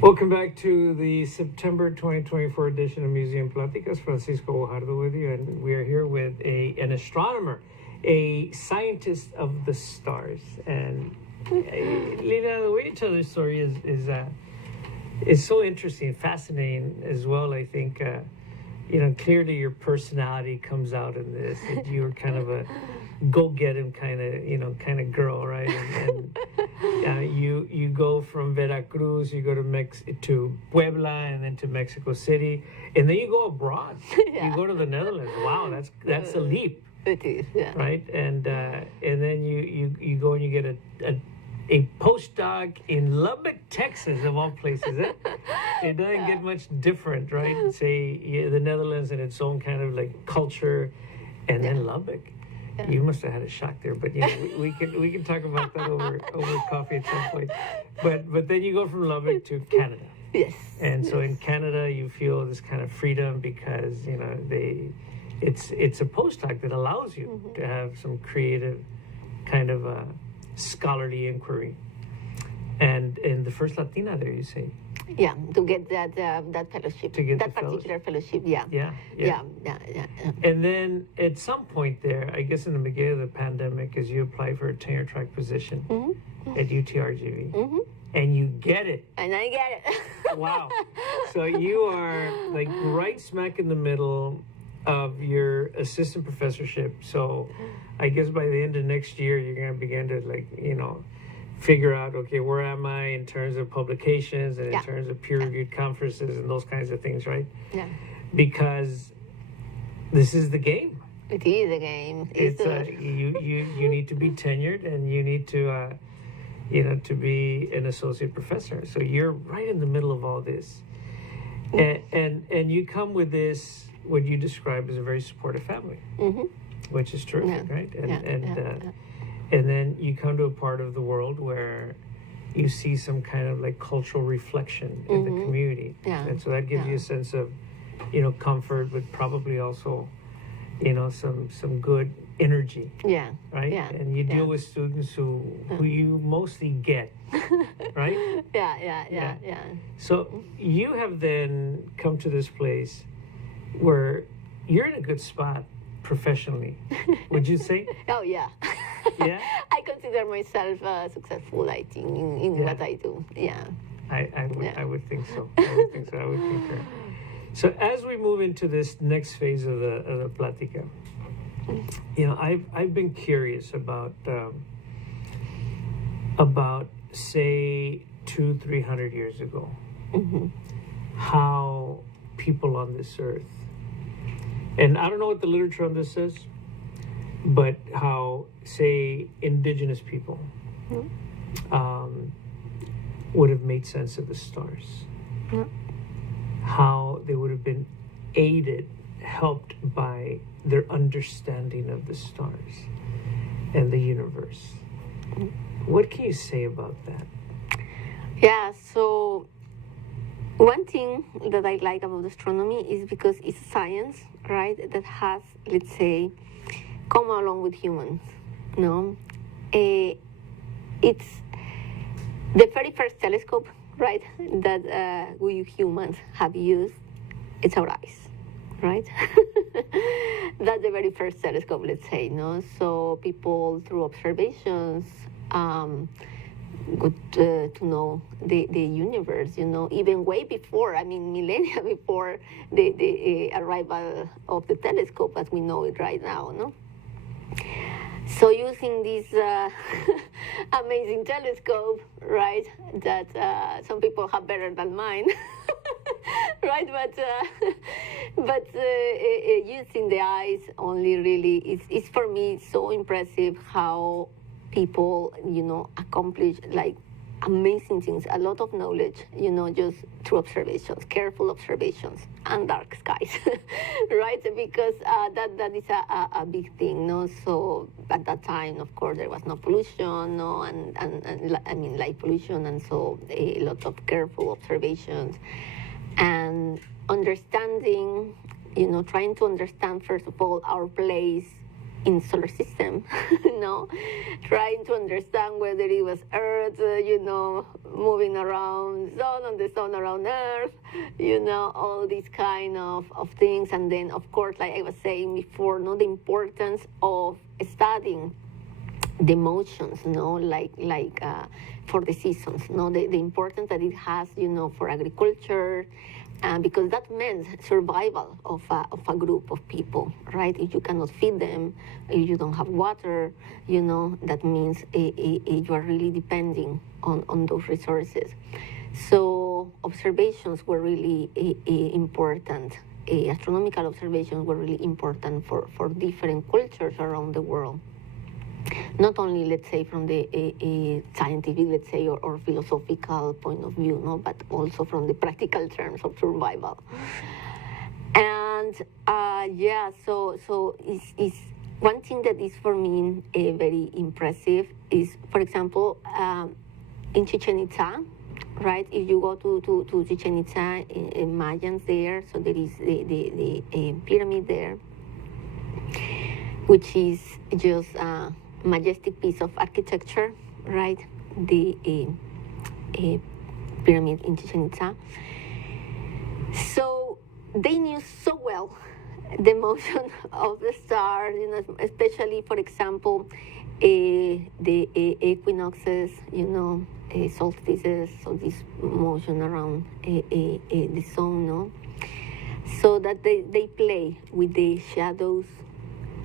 Welcome back to the September 2024 edition of Museum Pláticas. Francisco Guajardo with you, and we are here with an astronomer, a scientist of the stars. And Liliana, the way you tell this story is so interesting, fascinating as well. I think clearly your personality comes out in this. That you were kind of a go-get-him kind of girl, right? And you go from Veracruz, you go to Puebla, and then to Mexico City, and then you go abroad. Yeah. You go to the Netherlands. Wow, that's a leap. It is, yeah. Right? And then you go and you get a postdoc in Lubbock, Texas, of all places. It doesn't get much different, right? Say the Netherlands and its own kind of like culture, and then Lubbock. Yeah. You must have had a shock there, but we can talk about that over coffee at some point. But then you go from Lubbock to Canada. Yes. And so in Canada, you feel this kind of freedom because it's a postdoc that allows you to have some creative kind of scholarly inquiry. And the first Latina there, you say? Yeah, to get that fellowship. To get that the particular fellowship, yeah. Yeah. And then at some point there, I guess in the beginning of the pandemic, as you apply for a tenure track position at UTRGV, and you get it. And I get it. Wow. So you are like right smack in the middle of your assistant professorship. So I guess by the end of next year, you're going to begin to figure out, okay, where am I in terms of publications and in terms of peer-reviewed conferences and those kinds of things, right? Yeah. Because this is the game. It is a game. You need to be tenured, and you need to to be an associate professor. So you're right in the middle of all this, and you come with this what you describe as a very supportive family, which is terrific, right? And then you come to a part of the world where you see some kind of like cultural reflection in the community. Yeah. And so that gives you a sense of, comfort, but probably also, some good energy. Yeah. Right? Yeah. And you deal with students who you mostly get, right? Yeah. So you have then come to this place where you're in a good spot professionally, would you say? Oh, yeah. Yeah? I consider myself successful, I think, in what I do. Yeah. I would think so. I would concur. So as we move into this next phase of the Plática, I've been curious about say 200-300 years ago, how people on this earth, and I don't know what the literature on this says, but how, say, indigenous people would have made sense of the stars. How they would have been helped by their understanding of the stars and the universe. What can you say about that? Yeah, so one thing that I like about astronomy is because it's science, right, that has, let's say, come along with humans. It's the very first telescope, right, that we humans have used. It's our eyes, right? That's the very first telescope, let's say. So people, through observations, got to know the universe, even way before, millennia before the arrival of the telescope as we know it right now, So using this amazing telescope, right, that some people have better than mine, right, but using the eyes only really is for me so impressive how people, accomplish like amazing things, a lot of knowledge, just through observations, careful observations, and dark skies, right? Because that is a big thing, So at that time, of course, there was no pollution, and light pollution, and so a lot of careful observations and understanding, trying to understand first of all our place in solar system, trying to understand whether it was Earth, moving around the sun around Earth, all these kind of things. And then, of course, like I was saying before, the importance of studying the emotions, like for the seasons, the importance that it has, for agriculture, because that meant survival of a group of people, right? If you cannot feed them, if you don't have water, that means you are really depending on those resources. So observations were really important. Astronomical observations were really important for different cultures around the world. Not only, let's say, from the scientific, let's say, or philosophical point of view, but also from the practical terms of survival. And so it's one thing that is for me very impressive is, for example, in Chichen Itza, right? If you go to Chichen Itza, Mayans there, so there is the pyramid there, which is just majestic piece of architecture, right? The pyramid in Chichen Itza. So they knew so well the motion of the stars, especially, for example, the equinoxes, solstices, so this motion around the sun, so that they play with the shadows.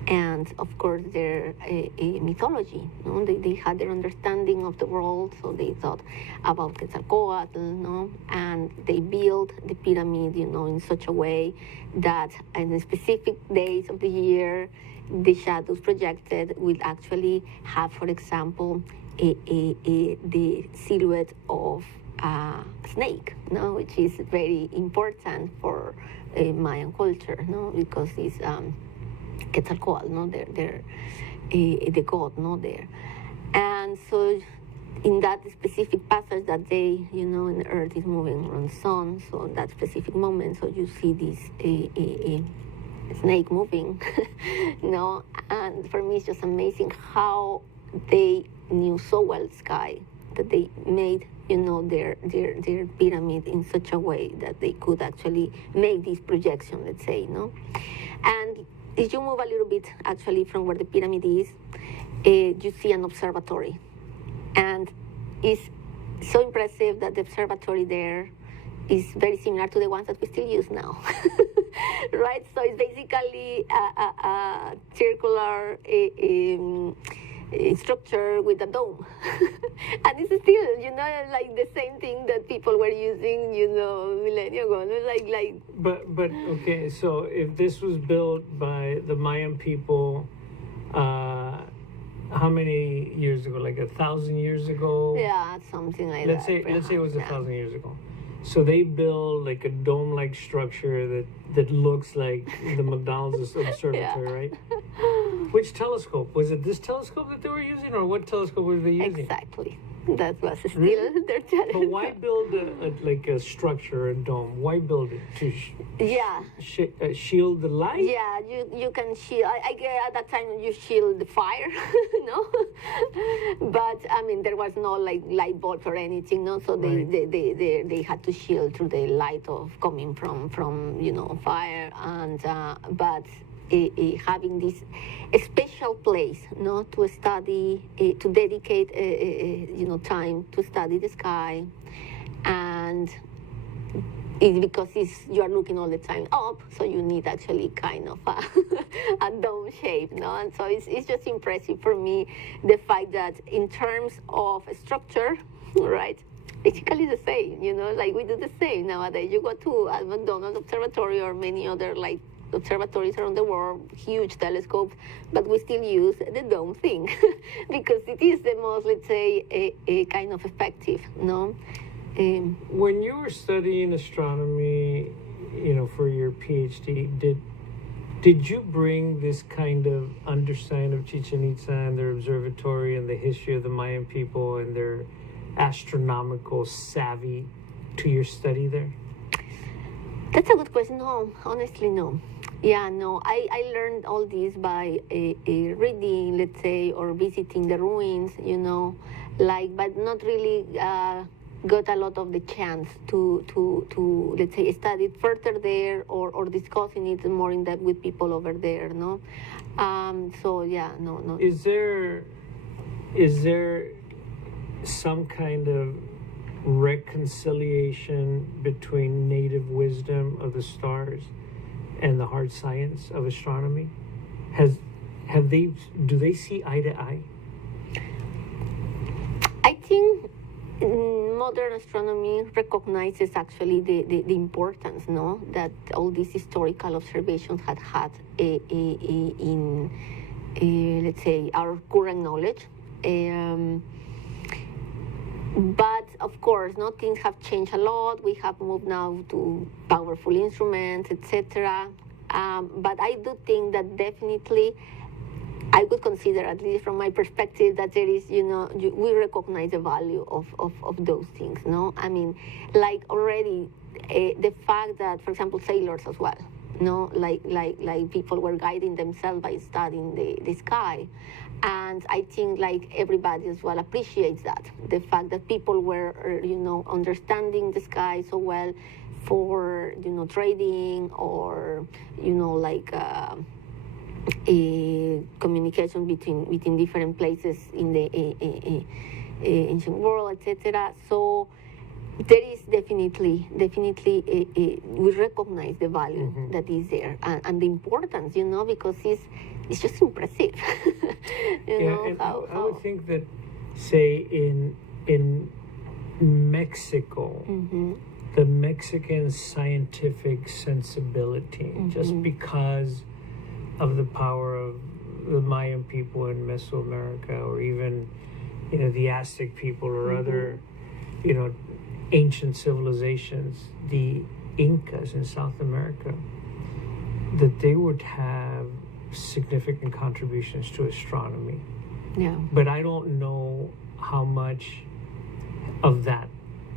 And of course, their mythology. They had their understanding of the world, so they thought about Quetzalcoatl, and they built the pyramid, in such a way that in the specific days of the year, the shadows projected will actually have, for example, the silhouette of a snake, which is very important for Mayan culture, because it's Quetzalcoatl, they're the god, there. And so in that specific passage that day, and the earth is moving around the sun, so that specific moment, so you see this snake moving, and for me it's just amazing how they knew so well the sky that they made, their pyramid in such a way that they could actually make this projection, let's say, And if you move a little bit, actually, from where the pyramid is, you see an observatory. And it's so impressive that the observatory there is very similar to the ones that we still use now, right? So it's basically a circular structure with a dome. And it's still, like the same thing that people were using, millennia ago. But okay, so if this was built by the Mayan people, how many years ago? Like 1,000 years ago? Yeah, something like let's that. Let's say it was 1,000 years ago. So they build like a dome-like structure that looks like the McDonald's observatory, right? Which telescope? Was it this telescope that they were using, or what telescope were they using? Exactly. That was still their challenge. But why build a structure, a dome? Why build it? To shield the light? Yeah, you can shield. I guess at that time you shield the fire, But I mean, there was no light bulbs or anything, So they had to shield through the light of coming from fire, and but. Having this special place, to study, to dedicate, time to study the sky, and because you are looking all the time up, so you need actually kind of a dome shape, And so it's just impressive for me the fact that in terms of structure, right? Basically the same, like we do the same nowadays. You go to a McDonald's observatory or many other observatories around the world, huge telescopes, but we still use the dome thing because it is the most, let's say, a kind of effective, When you were studying astronomy, for your PhD, did you bring this kind of understanding of Chichen Itza and their observatory and the history of the Mayan people and their astronomical savvy to your study there? That's a good question. No, honestly, no. Yeah, no, I learned all this by reading, let's say, or visiting the ruins, but not really got a lot of the chance to let's say, study it further there or discussing it more in depth with people over there, no? So, yeah, no. Is there some kind of reconciliation between native wisdom of the stars and the hard science of astronomy? Do they see eye to eye? I think modern astronomy recognizes actually the importance, no, that all these historical observations had in let's say, our current knowledge. But of course, no, things have changed a lot. We have moved now to powerful instruments, etc. But I do think that definitely I would consider, at least from my perspective, that there is, we recognize the value of those things, no? I mean, like already the fact that, for example, sailors as well, no, like people were guiding themselves by studying the sky. And I think like everybody as well appreciates that, the fact that people were, understanding the sky so well for, trading or, a communication between different places in the ancient world, etc. So there is definitely we recognize the value that is there and the importance, because it's just impressive. I would think that, say, in Mexico, the Mexican scientific sensibility, just because of the power of the Mayan people in Mesoamerica, or even, the Aztec people or other, ancient civilizations, the Incas in South America, that they would have significant contributions to astronomy. Yeah. But I don't know how much of that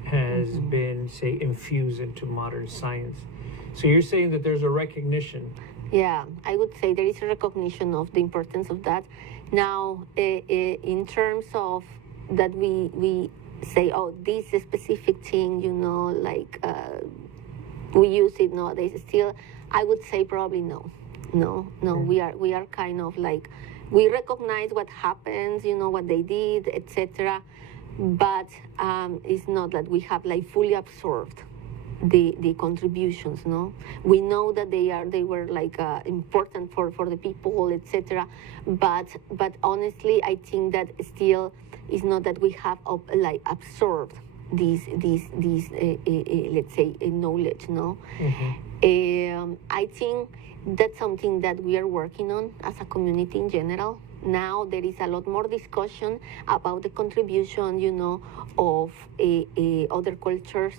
has been, say, infused into modern science. So you're saying that there's a recognition. Yeah, I would say there is a recognition of the importance of that. Now, in terms of that we say, oh, this is a specific thing, we use it nowadays. Still, I would say probably no. We are kind of like, we recognize what happens, what they did, etc. But it's not that we have like fully absorbed the contributions, no. We know that they were like important for the people, etc. But honestly, I think that still is not that we have like absorbed these let's say knowledge, no. I think that's something that we are working on as a community in general. Now there is a lot more discussion about the contribution, of other cultures,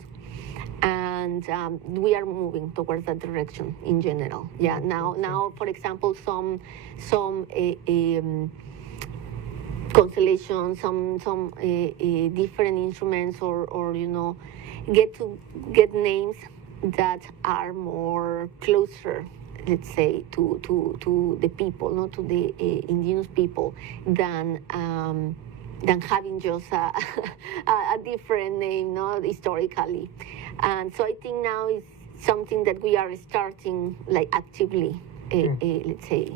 and we are moving towards that direction in general. Yeah. Now, for example, some constellations, some different instruments, or get names that are more closer, let's say, to the people, not to the indigenous people, than having just a different name, historically. And so I think now is something that we are starting, like, actively, let's say,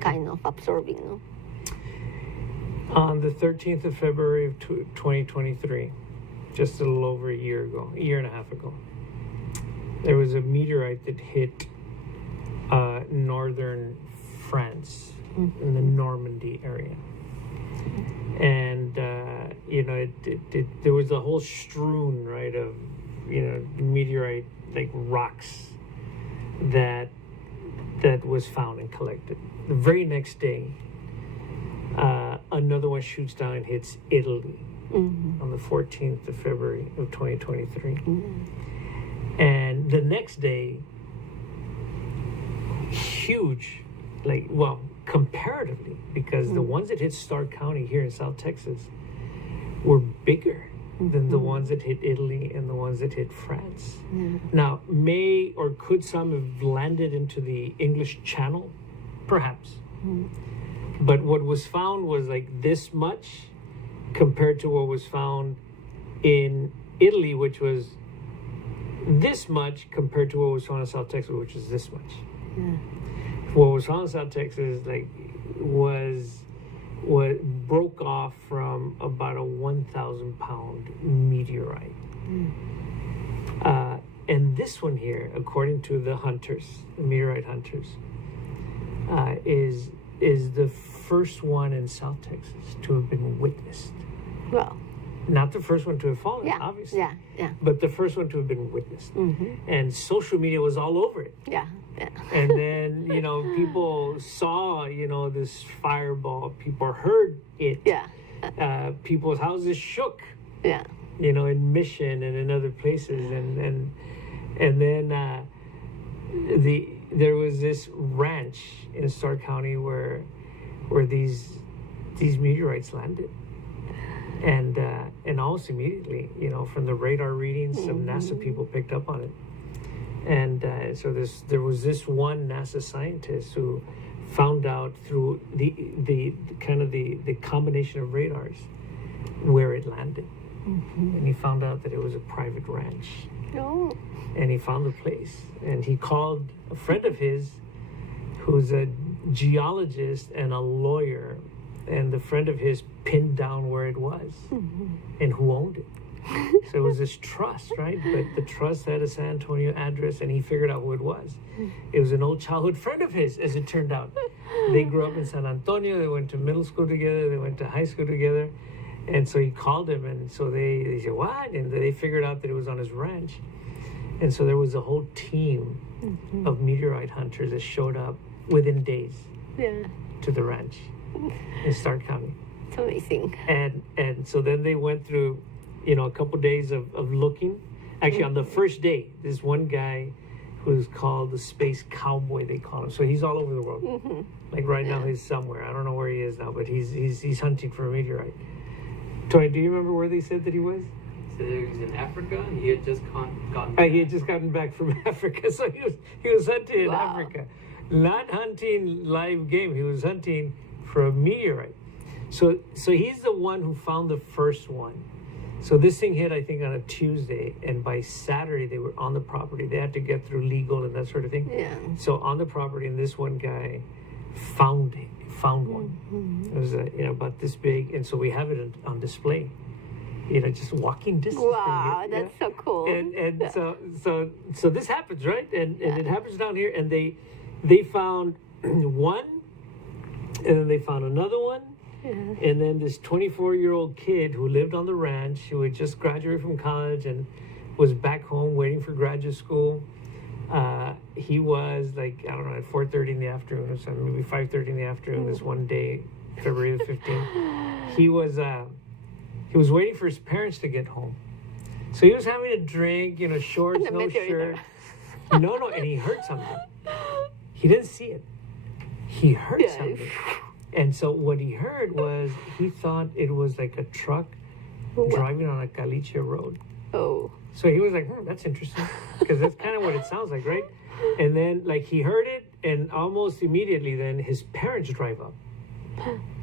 kind of absorbing, no? On the 13th of February of 2023, just a little over a year and a half ago, there was a meteorite that hit northern France, in the Normandy area. And, there was a whole strewn, right, of, meteorite, like, rocks that was found and collected. The very next day, another one shoots down and hits Italy on the 14th of February of 2023. And the next day, huge, comparatively, because the ones that hit Stark County here in South Texas were bigger. than the ones that hit Italy and the ones that hit France. Now, may or could some have landed into the English Channel? Perhaps. But what was found was like this much compared to what was found in Italy, which was this much compared to what was found in South Texas, which was this much. What was found in South Texas was what broke off from about a 1,000 pound meteorite. And this one here, according to the hunters, the meteorite hunters, is the first one in South Texas to have been witnessed. Well, not the first one to have fallen, obviously. But the first one to have been witnessed. And social media was all over it. And then, people saw, this fireball. People heard it. People's houses shook. In Mission and in other places. And then there was this ranch in Stark County where these meteorites landed. And almost immediately, from the radar readings, some NASA people picked up on it. And so there was this one NASA scientist who found out through the combination of radars where it landed. And he found out that it was a private ranch. And he found the place. And he called a friend of his who's a geologist and a lawyer. And the friend of his pinned down where it was and who owned it. So it was this trust, right? But the trust had a San Antonio address, and he figured out who it was. It was an old childhood friend of his, as it turned out. They grew up in San Antonio. They went to middle school together. They went to high school together. And so he called him, and so they said, what? And they figured out that it was on his ranch. And so there was a whole team of meteorite hunters that showed up within days to the ranch in Stark County. It's amazing. And so then they went through, a couple days of looking. Actually, on the first day, this one guy who's called the Space Cowboy, they call him. So he's all over the world. Like right now, he's somewhere. I don't know where he is now, but he's hunting for a meteorite. Tony, do you remember where they said that he was? He said he was in Africa. He had just gotten back. He had just gotten back from Africa, so he was hunting in Africa. Not hunting live game. He was hunting for a meteorite. So he's the one who found the first one. So this thing hit, I think, on a Tuesday, and by Saturday they were on the property. They had to get through legal and that sort of thing. So on the property, and this one guy found one. It was about this big, and so we have it on display. Just walking distance. Wow, from here, that's so cool. And so this happens, right? And it happens down here, and they found one, and then they found another one. And then this 24-year-old kid who lived on the ranch, who had just graduated from college and was back home waiting for graduate school. He was at 4:30 in the afternoon or something, maybe 5:30 in the afternoon this one day, February the 15th. He was waiting for his parents to get home. So he was having a drink, shorts, no shirt. No, and he heard something. He didn't see it. He heard something. And so what he heard was, he thought it was like a truck driving on a caliche road. So he was like, that's interesting. Because that's kind of what it sounds like, right? And then, he heard it, and almost immediately then his parents drive up.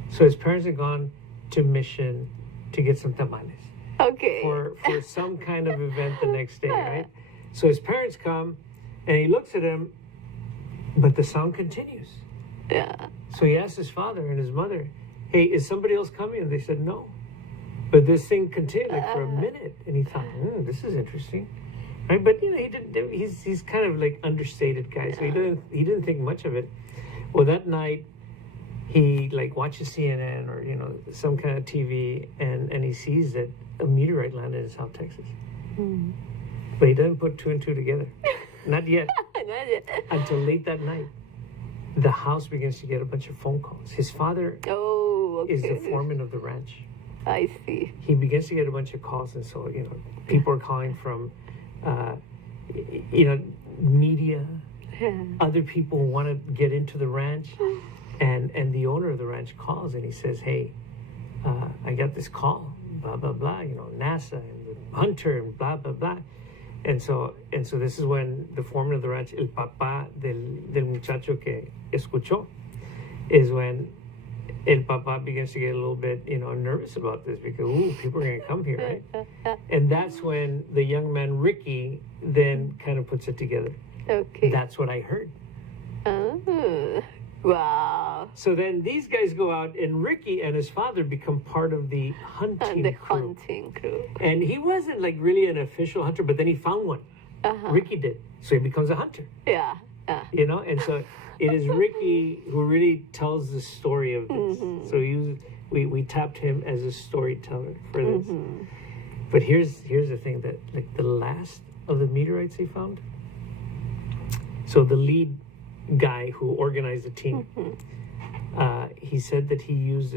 So his parents had gone to Mission to get some tamales. Okay. For some kind of event the next day, right? So his parents come, and he looks at him, but the sound continues. So he asked his father and his mother, hey, is somebody else coming? And they said, no. But this thing continued for a minute, and he thought, this is interesting, right? But he didn't. He's kind of understated guy, so he didn't think much of it. Well, that night he watches CNN or some kind of TV, and he sees that a meteorite landed in South Texas, but he doesn't put two and two together, not yet, until late that night. The house begins to get a bunch of phone calls. His father is the foreman of the ranch. I see. He begins to get a bunch of calls, and so people are calling from, media. Other people want to get into the ranch, and the owner of the ranch calls, and he says, "Hey, I got this call blah blah blah, NASA and the hunter and blah blah blah. And so this is when the foreman of the ranch, el papá del muchacho que escuchó, is when el papá begins to get a little bit, nervous about this because, people are going to come here, right? And that's when the young man, Ricky, then kind of puts it together. Okay. That's what I heard. Oh, wow. So then these guys go out, and Ricky and his father become part of the hunting crew. Hunting crew. And he wasn't like really an official hunter, but then he found one. Ricky did. So he becomes a hunter. Yeah. And so it is Ricky who really tells the story of this. So we tapped him as a storyteller for this. But here's the thing, that like the last of the meteorites he found. So the lead guy who organized the team, he said that he used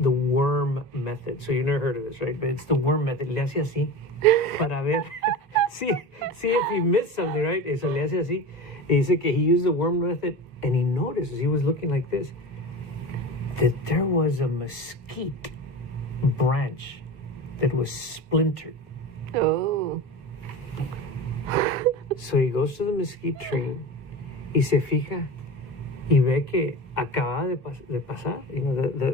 the worm method. So you've never heard of this, right? But it's the worm method. Le hace así para ver. see if he missed something, right? So le hace así. He said he used the worm method, and he noticed, as he was looking like this, that there was a mesquite branch that was splintered. Oh. So he goes to the mesquite tree y se fija y ve que acaba de pasar.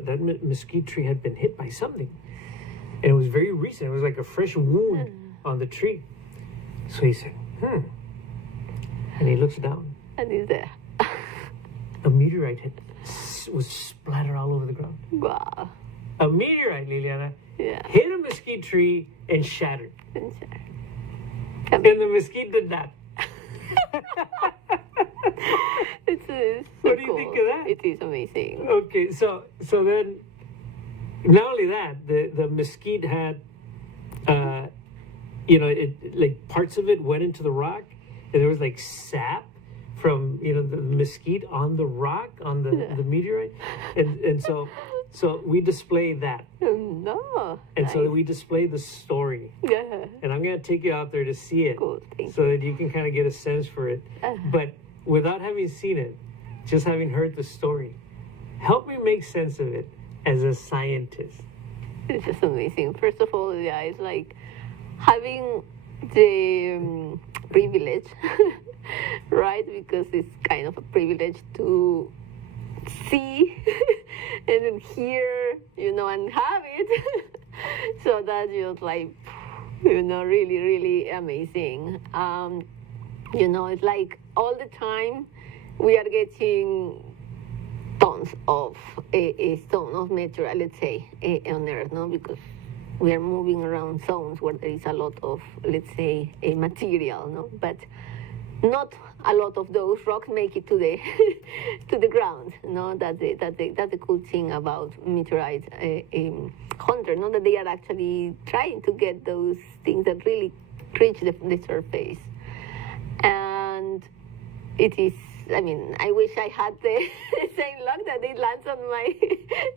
That mesquite tree had been hit by something. And it was very recent. It was like a fresh wound on the tree. So he said, And he looks down. And he's there. A meteorite was splattered all over the ground. Wow. A meteorite, Liliana, Yeah. hit a mesquite tree and shattered. And And the mesquite did that. it's so What do you cool. think of that? It is amazing. Okay, so then, not only that, the mesquite had, it like parts of it went into the rock, and there was like sap from the mesquite on the rock on the meteorite, and so we display that, No. and so we display the story, Yeah. and I'm gonna take you out there to see it, Cool. Thank so that you can kind of get a sense for it, but without having seen it, just having heard the story, help me make sense of it as a scientist. It's just amazing. First of all, yeah, it's like having the privilege, right? Because it's kind of a privilege to see and then hear, and have it. So that's just like, really, really amazing. It's like all the time we are getting tons of a stone of meteor, let's say, on Earth, no? Because we are moving around zones where there is a lot of, let's say, a material, no? But not a lot of those rocks make it to the to the ground, no? That's the cool thing about meteorite hunter, no? That they are actually trying to get those things that really reach the surface, and it is. I mean, I wish I had the same luck that it lands on my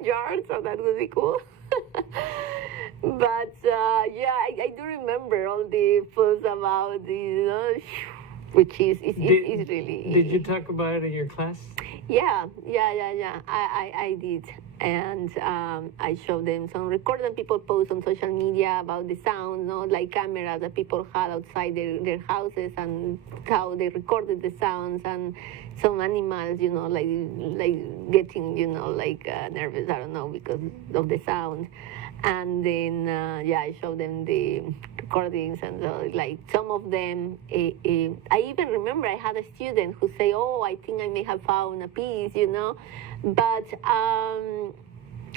yard, so that would be cool. But I do remember all the fuss about the, which is really. Did you talk about it in your class? Yeah. I did, and I showed them some recordings that people post on social media about the sound, like cameras that people had outside their houses, and how they recorded the sounds, and some animals, like getting, nervous, I don't know, because of the sound. And then, I showed them the recordings, and like some of them, I even remember I had a student who say, "Oh, I think I may have found a piece," but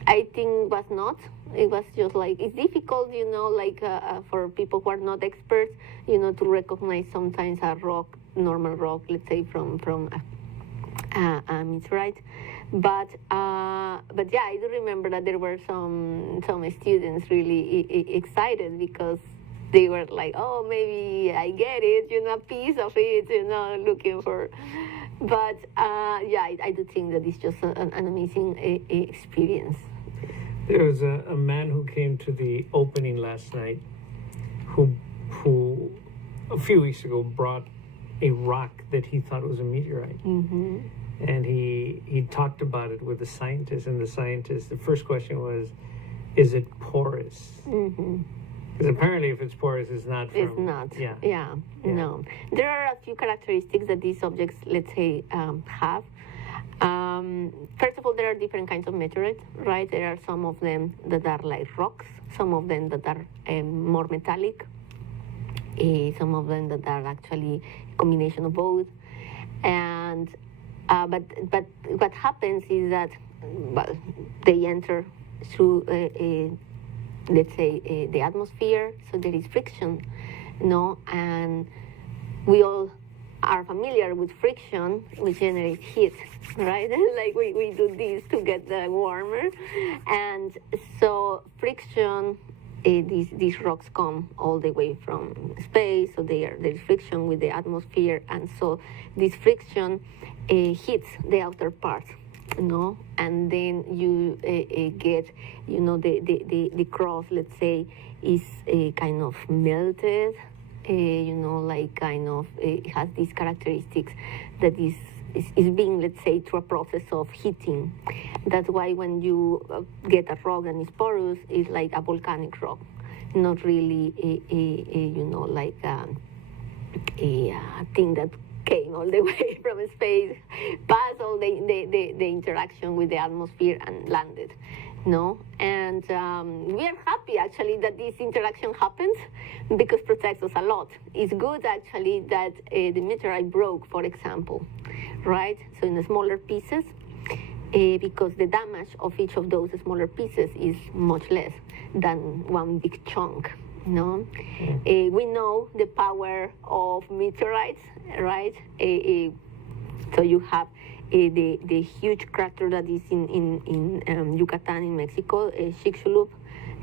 I think it was not. It was just like, it's difficult, for people who are not experts, to recognize sometimes a rock, normal rock, let's say from a meteorite. But I do remember that there were some students really excited because they were like, oh, maybe I get it, a piece of it, looking for. But I do think that it's just an amazing experience. There was a man who came to the opening last night who a few weeks ago brought a rock that he thought was a meteorite. Mm-hmm. And he talked about it with the scientist, and the first question was, is it porous? Mm-hmm. Because apparently, if it's porous, it's not. From, It's not. Yeah. Yeah. No. There are a few characteristics that these objects, let's say, have. First of all, there are different kinds of meteorites, right? There are some of them that are like rocks, some of them that are more metallic, some of them that are actually a combination of both. And but what happens is that, well, they enter through let's say the atmosphere, so there is friction, and we all are familiar with friction, which generates heat, right? Like we do this to get warmer, and so friction. These rocks come all the way from space, so there's friction with the atmosphere, and so this friction hits the outer part, and then you get, the cross, let's say, is kind of melted, like kind of it has these characteristics that is being, let's say, through a process of heating. That's why when you get a rock and it's porous, it's like a volcanic rock, not really like a thing that came all the way from space, passed all the interaction with the atmosphere and landed. And we are happy actually that this interaction happens because it protects us a lot. It's good actually that the meteorite broke, for example, right? So in the smaller pieces, because the damage of each of those smaller pieces is much less than one big chunk. We know the power of meteorites, right? So you have the huge crater that is in Yucatan in Mexico, Chicxulub,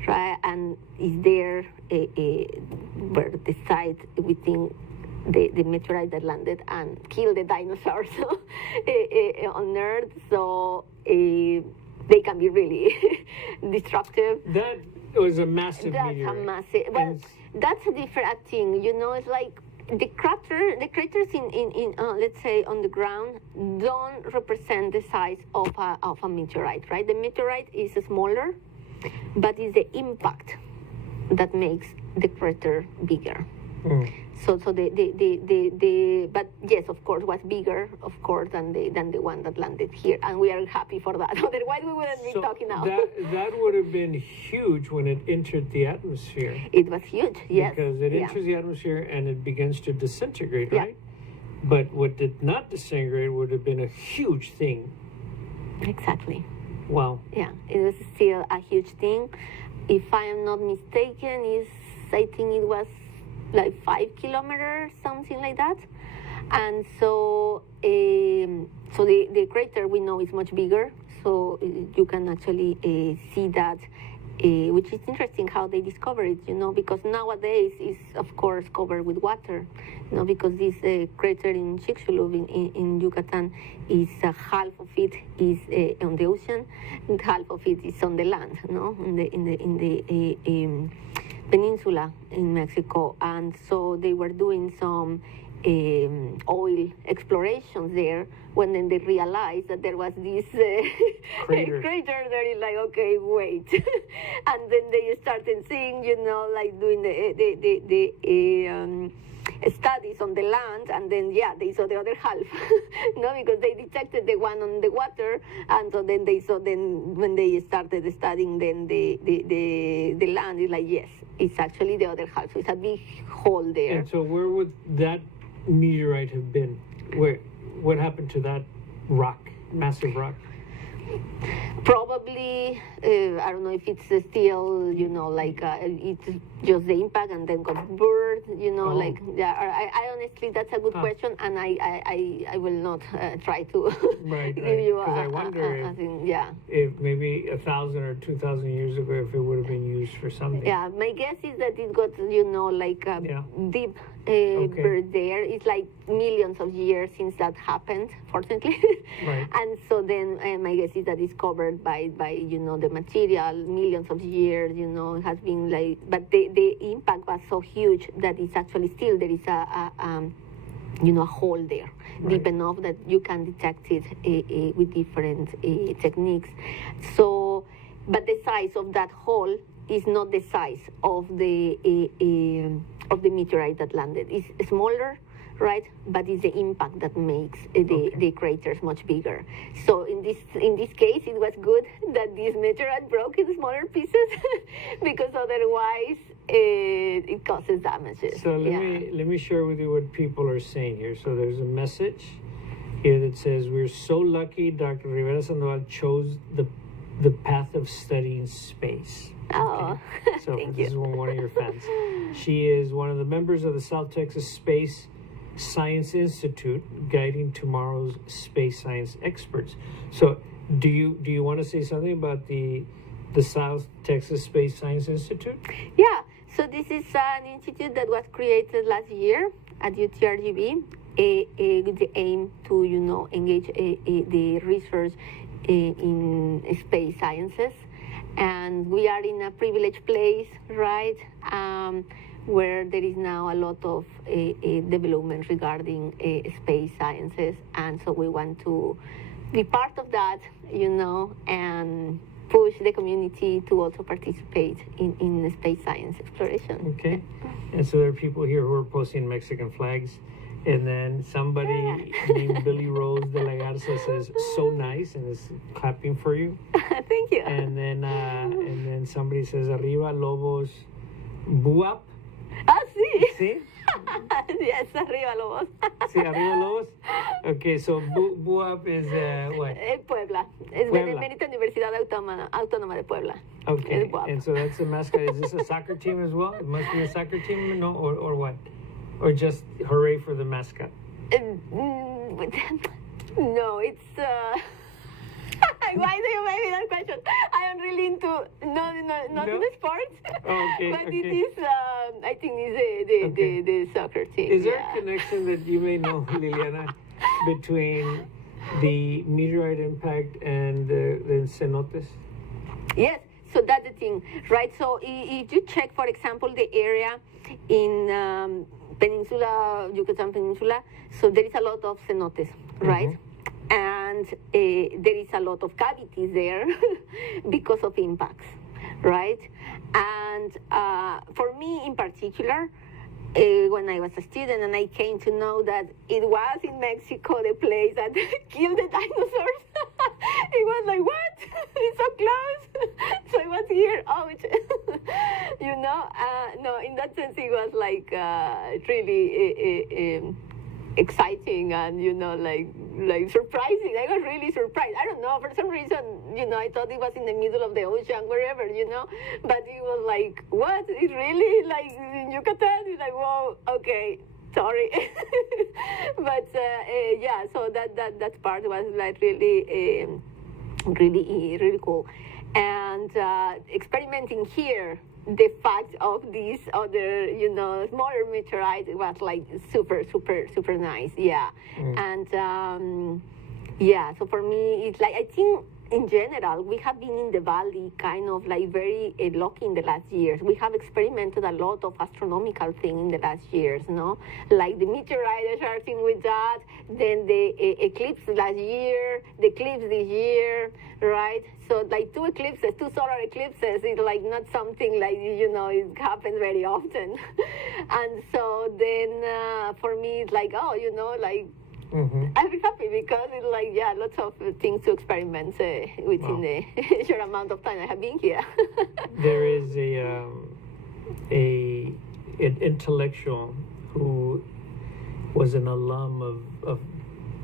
right? And is there where the site within the meteorite that landed and killed the dinosaurs on Earth. So they can be really destructive. That was a massive meteorite. That's a massive. Well, that's a different thing. It's like the craters in let's say on the ground don't represent the size of a meteorite, right? The meteorite is smaller, but it's the impact that makes the crater bigger. So but yes, of course, was bigger, of course, than the one that landed here, and we are happy for that. Otherwise, we wouldn't be talking now. That would have been huge when it entered the atmosphere. It was huge, yes. Because it enters the atmosphere and it begins to disintegrate, Yeah. right? But what did not disintegrate would have been a huge thing. Exactly. Wow. Yeah, it was still a huge thing. If I am not mistaken, I think it was like 5 kilometers, something like that. And so, the crater we know is much bigger. So you can actually see that, which is interesting how they discover it. Because nowadays is of course covered with water. Because this crater in Chicxulub in Yucatan is half of it is on the ocean, and half of it is on the land. In the peninsula in Mexico, and so they were doing some oil explorations there when then they realized that there was this Crater. crater there. Is like, okay, wait. And then they started seeing, like doing the studies on the land, and then they saw the other half, because they detected the one on the water, and so then they saw. Then when they started studying, then the land is like, yes, it's actually the other half. So it's a big hole there. And so where would that meteorite have been? What happened to that rock, massive rock? Probably, I don't know if it's still, like it's just the impact and then got burned, like, I honestly, that's a good question, and I will not try to give you Because I wonder if maybe 1,000 or 2,000 years ago, if it would have been used for something. Yeah, my guess is that it got, like deep bird there. It's like millions of years since that happened, fortunately. Right. And so then my guess is that it's covered by the material, millions of years, it has been like, but the impact was so huge that it's actually still, there is a hole there, deep enough that you can detect it with different techniques. So but the size of that hole is not the size of the meteorite that landed. It's smaller, right? But it's the impact that makes the craters much bigger. So in this case, it was good that this meteorite broke in smaller pieces because otherwise it causes damages. So let me share with you what people are saying here. So there's a message here that says, "We're so lucky Dr. Rivera Sandoval chose the path of studying space." Oh, Okay. So thank this you. is one of your fans. She is one of the members of the South Texas Space Science Institute, guiding tomorrow's space science experts. So do you want to say something about the South Texas Space Science Institute? Yeah, so this is an institute that was created last year at UTRGV with the aim to, engage the research in space sciences. And we are in a privileged place, right, where there is now a lot of development regarding space sciences. And so we want to be part of that, and push the community to also participate in space science exploration. Okay. And so there are people here who are posting Mexican flags. And then somebody named Billy Rose de la Garza says, "So nice," and is clapping for you. Thank you. And then somebody says, "Arriba Lobos Buap." Ah, sí. ¿Sí? Yes, arriba Lobos. Sí, Arriba Lobos. Okay, so Buap is what? Puebla. Es Puebla. Benemérita Universidad Autónoma de Puebla. Okay, Es Buap. and so that's the mascot. Is this a soccer team as well? It must be a soccer team, no? Or what? Or just hooray for the mascot? No, it's... Why do you make me that question? I am really into... not No? in the sports. Okay, But okay. it is, I think it's Okay. the soccer team. Is there yeah. a connection that you may know, Liliana, between the meteorite impact and the cenotes? Yes, so that's the thing, right? So if you check, for example, the area in Yucatan Peninsula, so there is a lot of cenotes, right? And there is a lot of cavities there because of impacts, right? And for me in particular, when I was a student and I came to know that it was in Mexico the place that killed the dinosaurs, it was like, what? It's so close. So I was here, ouch. No, in that sense it was like really exciting and, like surprising. I was really surprised. I don't know, for some reason, I thought it was in the middle of the ocean, wherever, but it was like, what? It's really like in Yucatan? It's like, whoa, okay, sorry. But yeah, so that part was like really, really cool. And experimenting here, the fact of these other, smaller meteorites was like super, super, super nice. Yeah. And yeah, so for me, it's like, I think in general, we have been in the valley kind of like very lucky in the last years. We have experimented a lot of astronomical things in the last years, no? Like the meteorite starting with that, then the eclipse last year, the eclipse this year, right? So like two solar eclipses is like not something like, it happens very often. And so then for me, it's like, oh, I'll be happy because it's like, yeah, lots of things to experiment within the short amount of time I have been here. There is an intellectual who was an alum of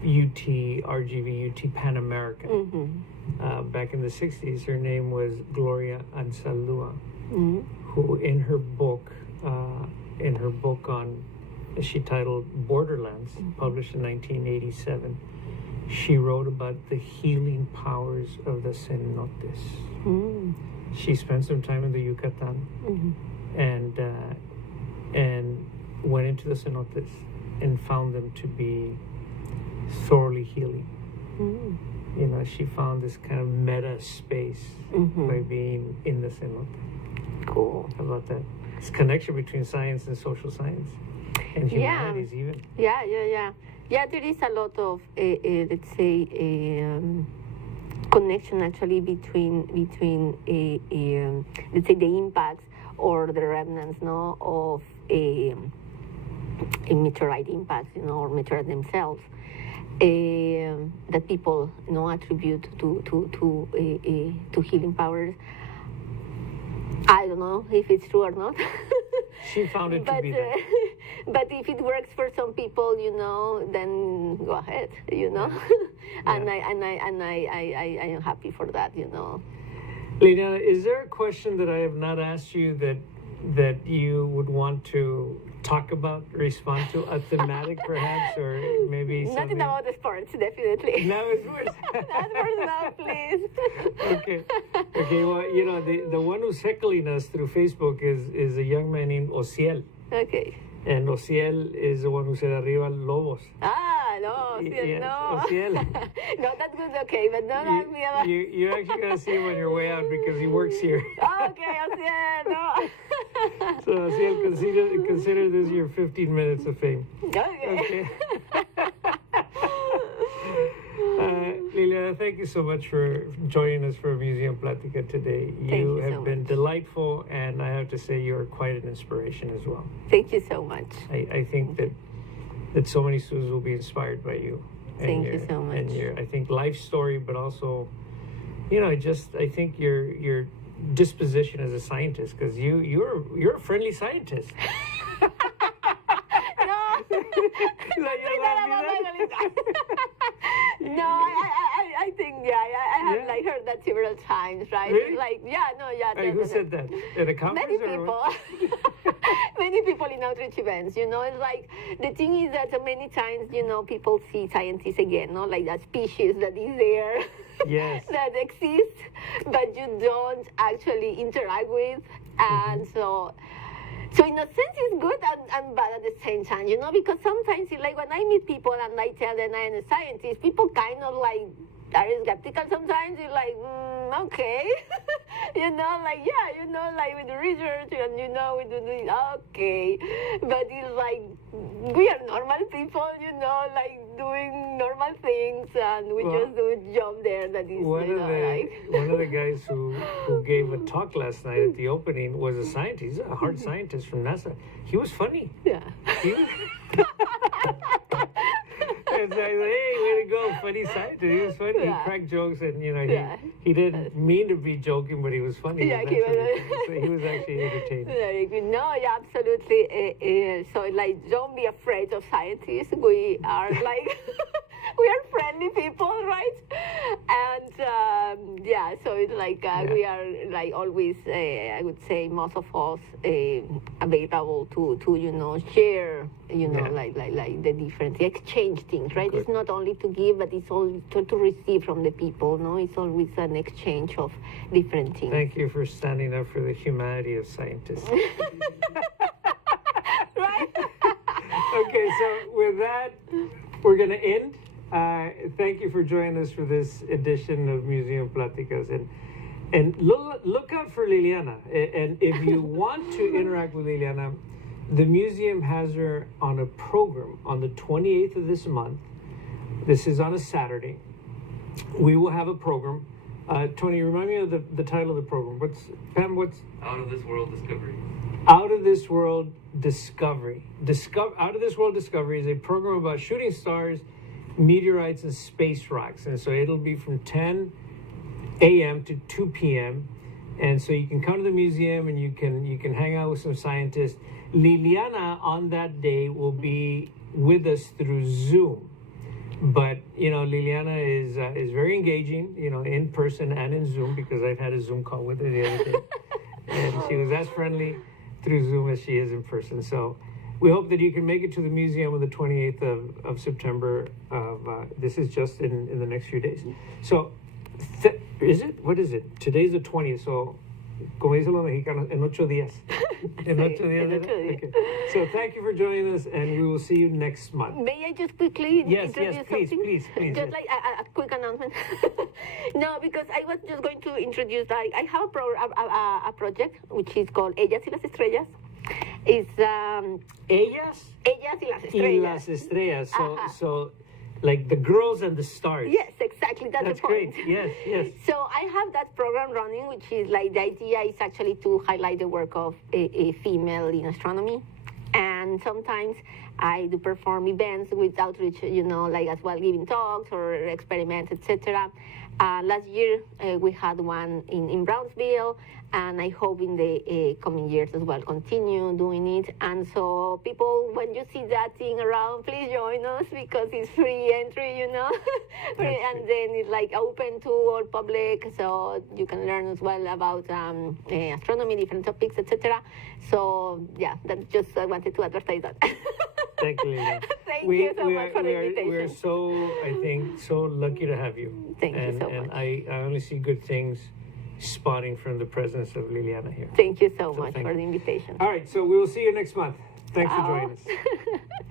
UT, RGV, UT Pan American. Back in the 60s, her name was Gloria Anzaldúa, who in her book on, she titled Borderlands, published in 1987, she wrote about the healing powers of the cenotes. She spent some time in the Yucatan and went into the cenotes and found them to be thoroughly healing. She found this kind of meta space by being in the cenote. Cool. How about that? This connection between science and social science. And humanities even. Yeah, there is a lot of, let's say, connection actually between let's say the impacts or the remnants, no, of a meteorite impacts, or meteorite themselves, that people, attribute to healing powers. I don't know if it's true or not. She found it to be that. But if it works for some people, then go ahead, Yeah. and I am happy for that, Liliana, is there a question that I have not asked you that you would want to talk about, respond to, a thematic perhaps, or maybe Nothing something? about the sports, definitely. No, it's worse. Not personal, please. Okay. Well, the one who's heckling us through Facebook is a young man named Ociel. Okay. And Ociel is the one who said arriba Lobos. No, Yes, no. Ociel. No, that was okay, but don't ask me about. You're actually going to see him on your way out because he works here. Okay, no. So, Ociel, consider this your 15 minutes of fame. Okay. Liliana, thank you so much for joining us for Museum Plática today. You have so been much. delightful, and I have to say you are quite an inspiration as well. Thank you so much. I think that so many students will be inspired by you. And Thank you so much. And your, I think, life story, but also, I think your disposition as a scientist, because you're a friendly scientist. No, I think I have Yeah? heard that several times, right? Really? No, Who said that? At a conference? Many or people, what? many people in outreach events. It's like the thing is that many times, people see scientists again, like that species that is there. Yes. That exists, but you don't actually interact with, and so in a sense it's good and bad at the same time, because sometimes like when I meet people and I tell them I am a scientist, people kind of like are skeptical sometimes. You're like, okay, like with the research and we do this, okay, but it's like we are normal people, like doing normal things, and we just do a job there that is, one of the guys who gave a talk last night at the opening was a scientist. He's a hard scientist from NASA. He was funny. Yeah. He was, it's like, hey, way to go, funny scientist. He was funny. Yeah. He cracked jokes, and Yeah. he didn't mean to be joking, but he was funny. Yeah, so he was actually entertaining. Very good. No, yeah, absolutely. So, like, don't be afraid of scientists. We are like, we are friendly people, right? And so it's like we are like always. I would say most of us available to share. Like the different exchange things, right? Good. It's not only to give, but it's also to receive from the people. No, it's always an exchange of different things. Thank you for standing up for the humanity of scientists. Right? Okay, so with that, we're going to end. Thank you for joining us for this edition of Museum Pláticas. And look out for Liliana. And if you want to interact with Liliana, the museum has her on a program on the 28th of this month. This is on a Saturday. We will have a program. Tony, remind me of the title of the program. What's Out of This World Discovery. Out of This World Discovery. Out of This World Discovery is a program about shooting stars, meteorites, and space rocks. And so it'll be from 10 a.m. to 2 p.m. And so you can come to the museum and you can hang out with some scientists. Liliana on that day will be with us through Zoom. But, Liliana is very engaging, in person and in Zoom, because I've had a Zoom call with her the other day. And she was as friendly through Zoom as she is in person. So we hope that you can make it to the museum on the 28th of September. This is just in the next few days. So, is it? What is it? Today's the 20th, so como dicen los mexicanos, en 8 días. En 8 días. En 8 días. Okay. So thank you for joining us, and we will see you next month. May I just quickly Yes, introduce please, something? please. Just like a quick announcement. No, because I was just going to introduce, I have a project which is called Ellas y las Estrellas. It's Ellas Ellas y las y Estrellas. las estrellas. Ajá. So like the girls and the stars. Yes, exactly. That's That's the point. great. Yes, yes. So I have that program running, which is like the idea is actually to highlight the work of a female in astronomy. And sometimes I do perform events with outreach, like as well giving talks or experiments, etc. Last year we had one in Brownsville, and I hope in the coming years as well continue doing it. And so people, when you see that thing around, please join us because it's free entry, and then it's like open to all public, so you can learn as well about astronomy, different topics, etc. So yeah, that's just I wanted to advertise that. Thank you, Liliana. Thank you so much for the invitation. We are so, I think, so lucky to have you. Thank you so and much. I only see good things spotting from the presence of Liliana here. Thank you so much thank for you. the invitation. All right, so we will see you next month. Thanks for Ciao. joining us.